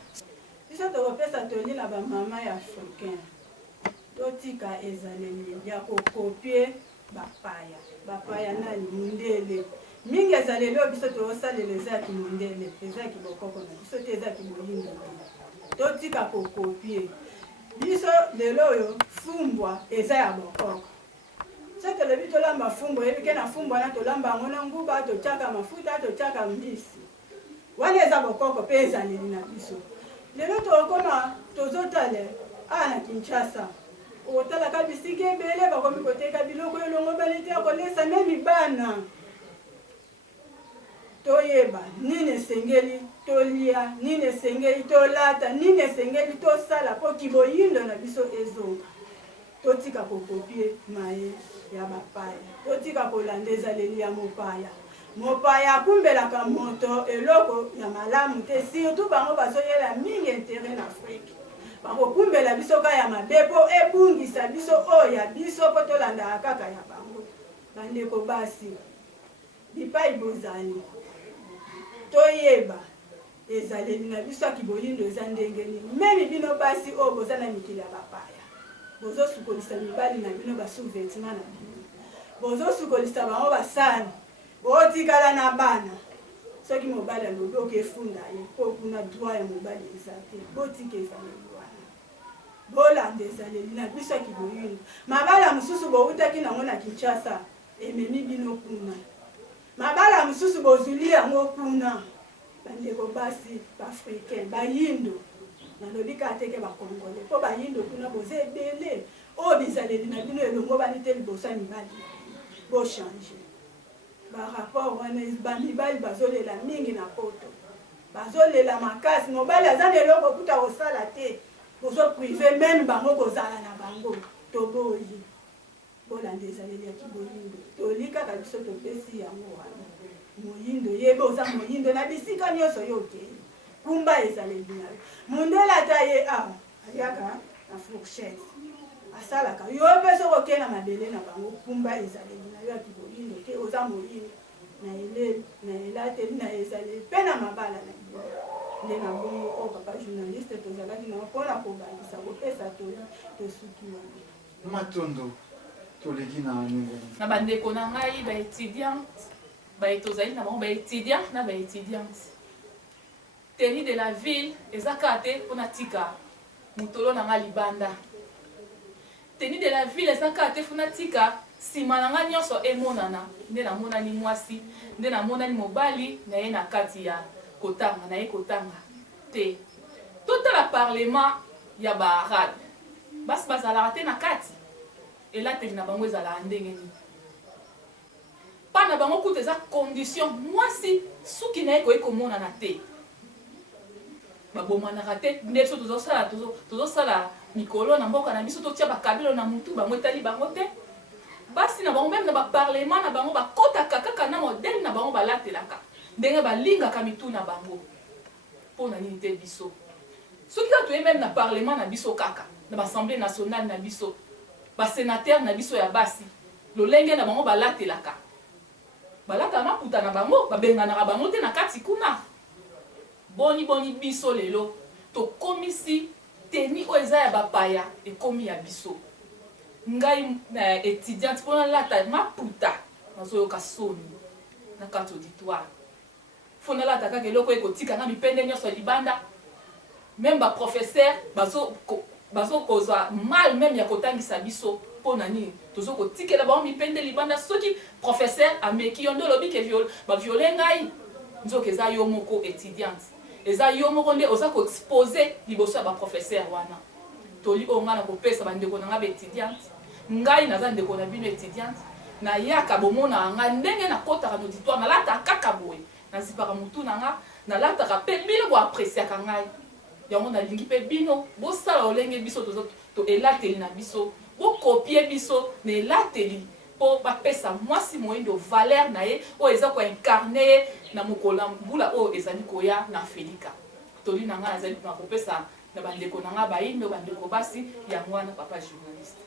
biso tokopesa toli na bamama ya africain totika ezaleli ya kokopie bapaya nani mundele mingi ezaleli oyo biso tozosalela eza ya kimundele eza ya kibokoko na biso te eza ya kimoyindo totika kokopie biso lelo oyo fumbwa eza ya bokoko so tolobi tolamba fumbwa oyebike na fumbwa na tolamba yango na nguba totyaka mafuta totyaka mbisi wana eza bokoko mpe ezaleli na biso lelo tokoma tozotala na Kinshasa otalaka bisika ebele bakomi koteka biloko elongo balete ya kolesa memi bana toyeba nini esengeli tolia nini esengeli tolata nini esengeli tosala mpo kiboyindo na biso ezonga totika kokopie maye ya bapaya totika kolanda ezaleli ya mopaya akumbelaka moto eloko ya malamu te surtout bango bazoyela mingi intere na Afrique bakokumbela biso ka ya mabe mpo ebungisa biso oyo ya biso mpo tolandaka kaka ya bango bandeko basi bipai bozali toyeba ezaleli na biso ya kiboyindo eza ndenge nini memi bino basi oyo boza na mikili ya bapaya bozosukolisa mibali na bino basouvetima na bino bozosukolisa bango basani botikala na bana soki mobali alobi okefunda ye mpo kuna droit ya mobali eza te botika ezaleli wana bolanda ezaleli na biso ya kiboyindo mabala mosusu boutaki nango na Kinshasa ememi bino kuna mabala mosusu bozuli yango kuna bandeko basi baafricain bayindo nalobi kaka teke bakongole mpo bayindo kuna boza ebele oyo bizaleli na bino elongo bani te liboso ya mibali bochange barapport wana bamibali bazolela mingi na poto bazolela makasi mobali aza na eloko kuta kosala te bozoprive meme bango kozala na bango toboyi bolanda ezaleli ya kiboyindo toli kaka biso topesi yango wana moyindo yebe oza moyindo na bisika nyonso yo okei kumba ezaleli nayo mundele ata ye awa aliaka na fourchette asalaka yo mpe soki okei na mabele na bango kumba ezaleli nayo ya kiboyindo te oza moyindo na eleli na elateli na ezaleli mpe na mabala na bino nde na bongo oyo papa journaliste tozalaki na mpona kobangisa kopesa tosuki wana Matondo toleki na nyongo na bandeko na ngai baétudiante tozali na bango baétudiante na baétudiante tenue de la ville eza kaka te mpona tika motolo na nga libanda tenue de la ville eza kaka te mpona tika nsima na nga nyonso emonana nde namonani mwasi nde namonani mobali na ye na kati ya kotanga na ye kotanga te totala parlement ya baarabe basi bazalaka te na kati elateli na bango ezalaka ndenge nini mpa na bango kuta eza condition mwasi suki na ye koyi komonana te babomanaka te nde biso tozosala mikolo na mboka na biso totia bakabelo na mutu bango etali bango te basi na bango meme na baparlement na bango bakotaka kaka na modele na bango balatelaka ndenge balingaka mitu na bango mpo na nini te biso soki kaka toye meme na parlement na biso kaka na baassemblée nationale na biso basénateur na biso ya basi lolenge na bango balatelaka balata maputa na bango babenganaka bango te na kati kuna boni biso lelo tokomisi teni oyo eza ya bapaya ekomi ya biso ngai na étudiante mpona lata maputa nazoyoka soni na kati auditoire fo nalata kaka eloko ekotikanga mipende nyonso ya libanda meme baprofesseur bazokozwa mal meme ya kotangisa biso mpo na nini tozokotikela bango mipende libanda soki professeur ameki yo nde olobi ke baviole ngai nzoka eza yo moko étudiante eza yo moko nde oza koexpose liboso ya baprofesseur wana toli oyo ngai na kopesa bandeko na ngai baétudiante ngai naza ndeko na bino étudiante nayaka bomonaka ngai ndenge nakotaka na auditoire nalataka kaka boye nazipaka motu na ngai nalataka mpe bino boapresiaka ngai yango nalingi mpe bino bosala olenge biso elateli na biso bokopie biso na elateli mpo bapesa mwasi moyindo valeur na ye oyo eza koincarne ye na mokolo ya mbula oyo ezali koya na felika toli na ngai nazali na kopesa na bandeko na ngai bayindo bandeko basi yango wana papa journaliste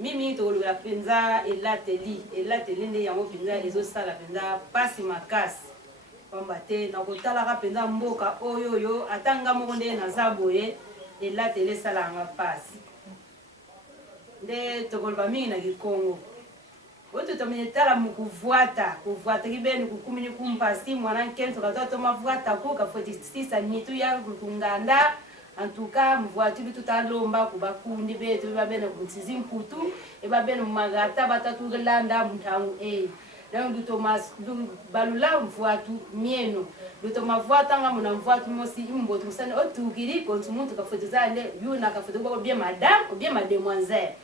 mimi tokoloba mpenza elateli nde yango mpenza ezosala mpenza pasi makasi pamba te nakotalaka mpenza mboka oyo ata nga moko nde naza boye elateli esalanga pasi nde tokoloba mingi na kikongo oyo totomene tala mukuvwata kibeni kukumini kumpasi mwana nkeni tokatoa tomavwata kuka 46 mitu ya kunganda en tout cas mvoiture tutalomba kubakundi betu babene kuntsizi mputu ebabene magata batatulanda mtangu donc du Thomas du balula mvoatu mieno du Thomas voatanga mona mvoatu mosi imboto musane otukiri konsumuntu kafotezande yuna kafotoba bien madame ou bien mademoiselle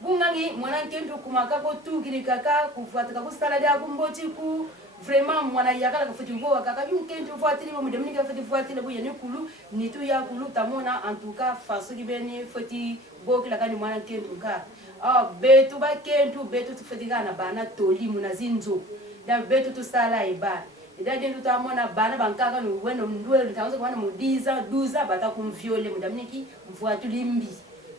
bungangi mwana kentu kumaka ko tukiri kaka kufuata ko salade akumboti ku vraiment mwana yakala kafoti ngo kaka yunkentu voatiri mo demni kafoti voatiri bo yene kulu nitu ya kulu tamona en tout cas faso kibeni foti gokila kani mwana kentu ka betu ba kentu betu tufatigana bana toli munazinzo da betu tusala eba ida dendu tamona bana bankaka no weno ndwele taanza kuona mudiza duza bata kumviole mudamniki mvuatu limbi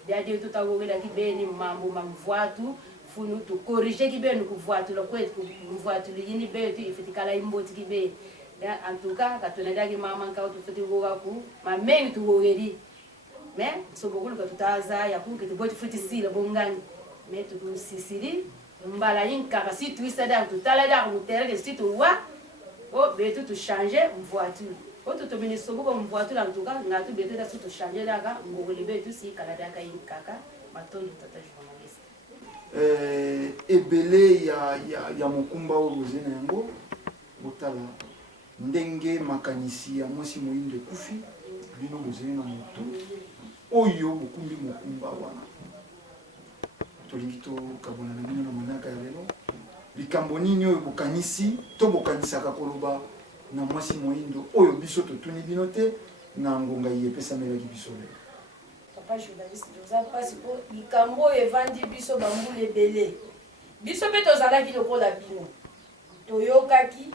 da dendu tawogela kibeni mambo mamvuatu funu tu corriger kibeni kuvuatu lokwetu mvuatu lini betu ifitikala imboti kibe da en tout cas katonada ki mama nka tufatigoga ku mamengi tuwogeri mais sobokulu katutaza yakuke tuboti futi sile bongani mais tu sisiri mbala yinkaka si tu isada tutala da mutere si tu wa o betu tu changer voiture o tu to mini sobuko voiture en tout cas ngatu betu da tu changer daga ngogoli betu si kala daga yinkaka matondo tata journaliste ebele ya mokumba ozena yango botala ndenge makanisi ya mwasi moyindo kufi bino bozena moto oyo bokumbi mokumba wana tolingi tokabona na bino na manaka ya lelo likambo nini oyo bokanisi to bokanisaka koloba na mwasi moyindo oyo biso totuni bino te na ngonga yepesamelaki biso lelo papa journaliste toza mpasi mpo likambo oyo evandi biso bambula ebele biso mpe tozalaki lokola bino toyokaki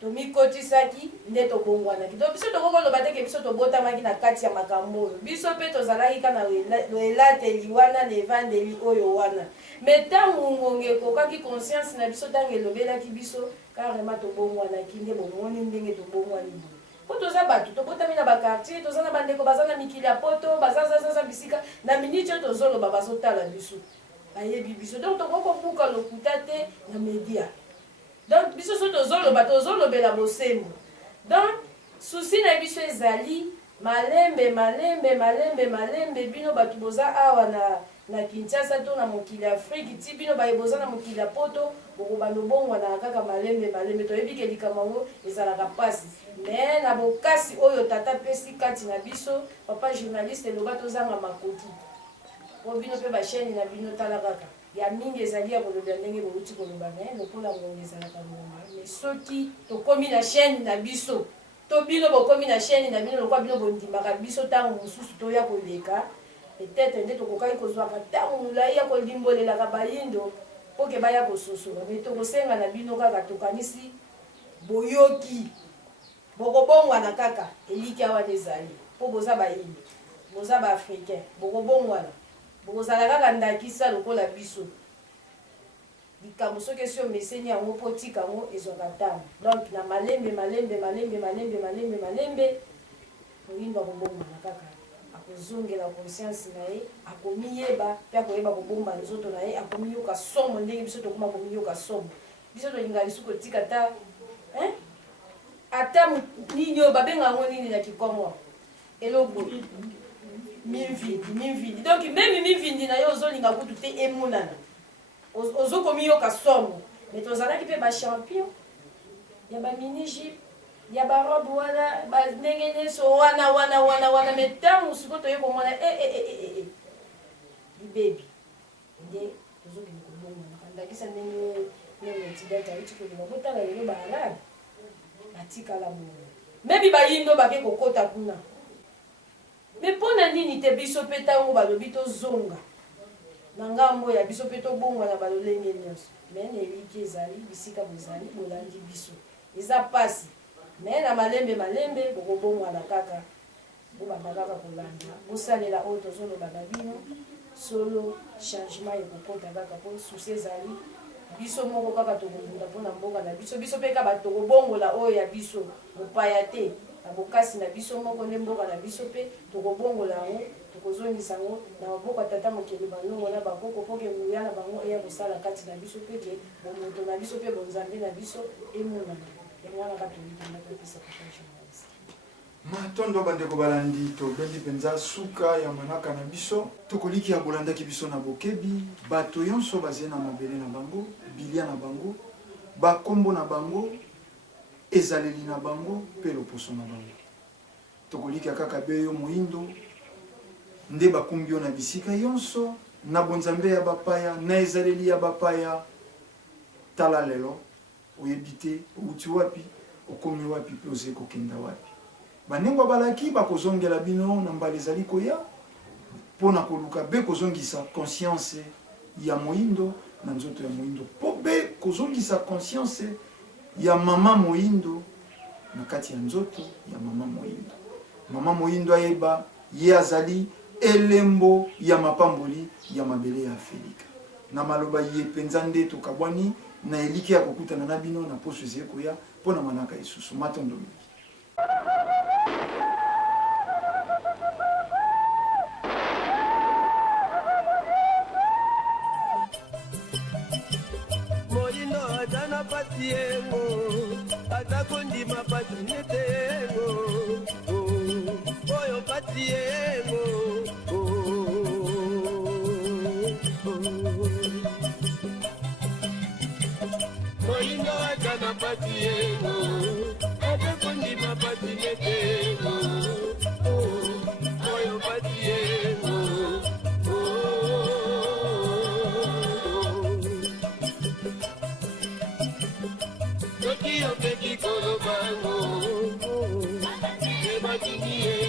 tomikotisaki nde tobongwanaki donc biso tokokoloba teke biso tobotamaki na kati ya makambo oyo biso mpe tozalaki kana elateli wana na evandeli oyo wana me ntango ngonga ekokaki conscience na biso ntango elobelaki biso carrément tobongwanaki nde bomoni ndenge tobongwani boye po toza bato tobotami na bakartier toza na bandeko baza na mikili ya poto bazazazaza bisika na miniti oyo tozoloba bazotala biso bayebi biso donc tokokobuka lokuta te na media donc biso so tozolobela bosembo donc susi na biso ezali malembe bino bato boza awa na Kinshasa to na mokili ya Afrique ti bino boza na mokili ya poto bokobanda obongwana kaka malembe toyebi ke likambo yango ezalaka pasi me na bokasi oyo tata pesi kati na biso papa journaliste eloba tozanga makoki po bino mpe basheni na bino tala kaka ya mingi ezali ya koloba ndenge boluti koloba me lokola ngonga ezalaka ngonga me soki tokomi na chaîne na biso to bino bokomi na chaîne na bino lokola bino bondimaka biso ntango mosusu toya koleka peut-être nde tokokaki kozwaka ntango molai ya kolimbolelaka bayindo mpo ke baya kososola me tokosenga na bino kaka tokanisi boyoki bokobongwana kaka eliki awa nde ezali mpo boza bayindo boza baafricain bokobongwana bokozala kaka ndakisa lokola biso likambo soki esi omeseni yango mpo tika yango ezwaka ntango donc na malembe moyindo akobongwana kaka akozongela conscience na ye akomiyeba mpe akoyeba kobomba nzoto na ye akomiyoka somo ndenge biso tokoma komiyoka somo biso tolinga lisu kotika ata nini oyo babenga yango nini na kikongo eloko mivindi donc meme mivindi na yo ozolinga kutu te emonana ozokomiyoka somo me tozalaki mpe bachampion ya baminijip ya barobe wana ndenge nyonso wana me ntango siko toye komona libebi nde tozokende kobongwana kandakisa ndenge notidata uti kolinga botala lelo baalabi batikala boye mebi bayindo bake kokota kuna me mpona nini te biso mpe ntango balobi tozonga na ngambo ya biso mpe tobongwana balolenge nyonso me na eliki ezali bisika bozali bolandi biso eza pasi me na malembe bokobongwana kaka bobanda kaka kolanda bosalela oyo tozoloba na bino solo changement ekokota kaka mpo susi ezali biso moko kaka tokobunda mpona mboka na biso mpe kaka tokobongola oyo ya biso mopaya te na bokasi na biso moko nde mboka na biso mpe tokobongola yango tokozongisa yango na maboko ya tata mokili banongo na bakoko mpo ke nguya na bango eya kosala kati na biso mpe ke bomoto na biso mpe bonzambe na biso emonana yango wana kaka tolibanda topesa papa journaliste. Matondo bandeko balandi to bendi penza suka ya manaka na biso tokoliki ya bolanda ki biso na bokebi bato yonso bazena mabele na bango bilia na bango bakombo na bango ezaleli na bango pe loposo na bango tokoliki kaka beyo moindo nde bakumbio na bisika yonso na bonzambe ya bapaya na ezaleli ya bapaya tala lelo oyebite outi wapi okomi wapi pe oze kokenda wapi banengwa balaki bakozongela bino na mbala ezali koya mpona koluka be kozongisa conscience ya moindo na nzoto ya moindo po be kozongisa conscience ya mama moindo na kati ya nzoto ya mama moindo. Mama moindo ayeba ye azali elembo ya mapamboli ya mabele ya Afrika na maloba ye penza nde tokabwani na eliki ya kokutana na bino na poso ezali koya mpona manaka lisusu matondo mingi. Patiengo, atakondima patinetengo, oyo patiengo, moindo atana patiengo, atakondima patinetengo, oyo patiengo. Yo peki kolo bango, eba kinie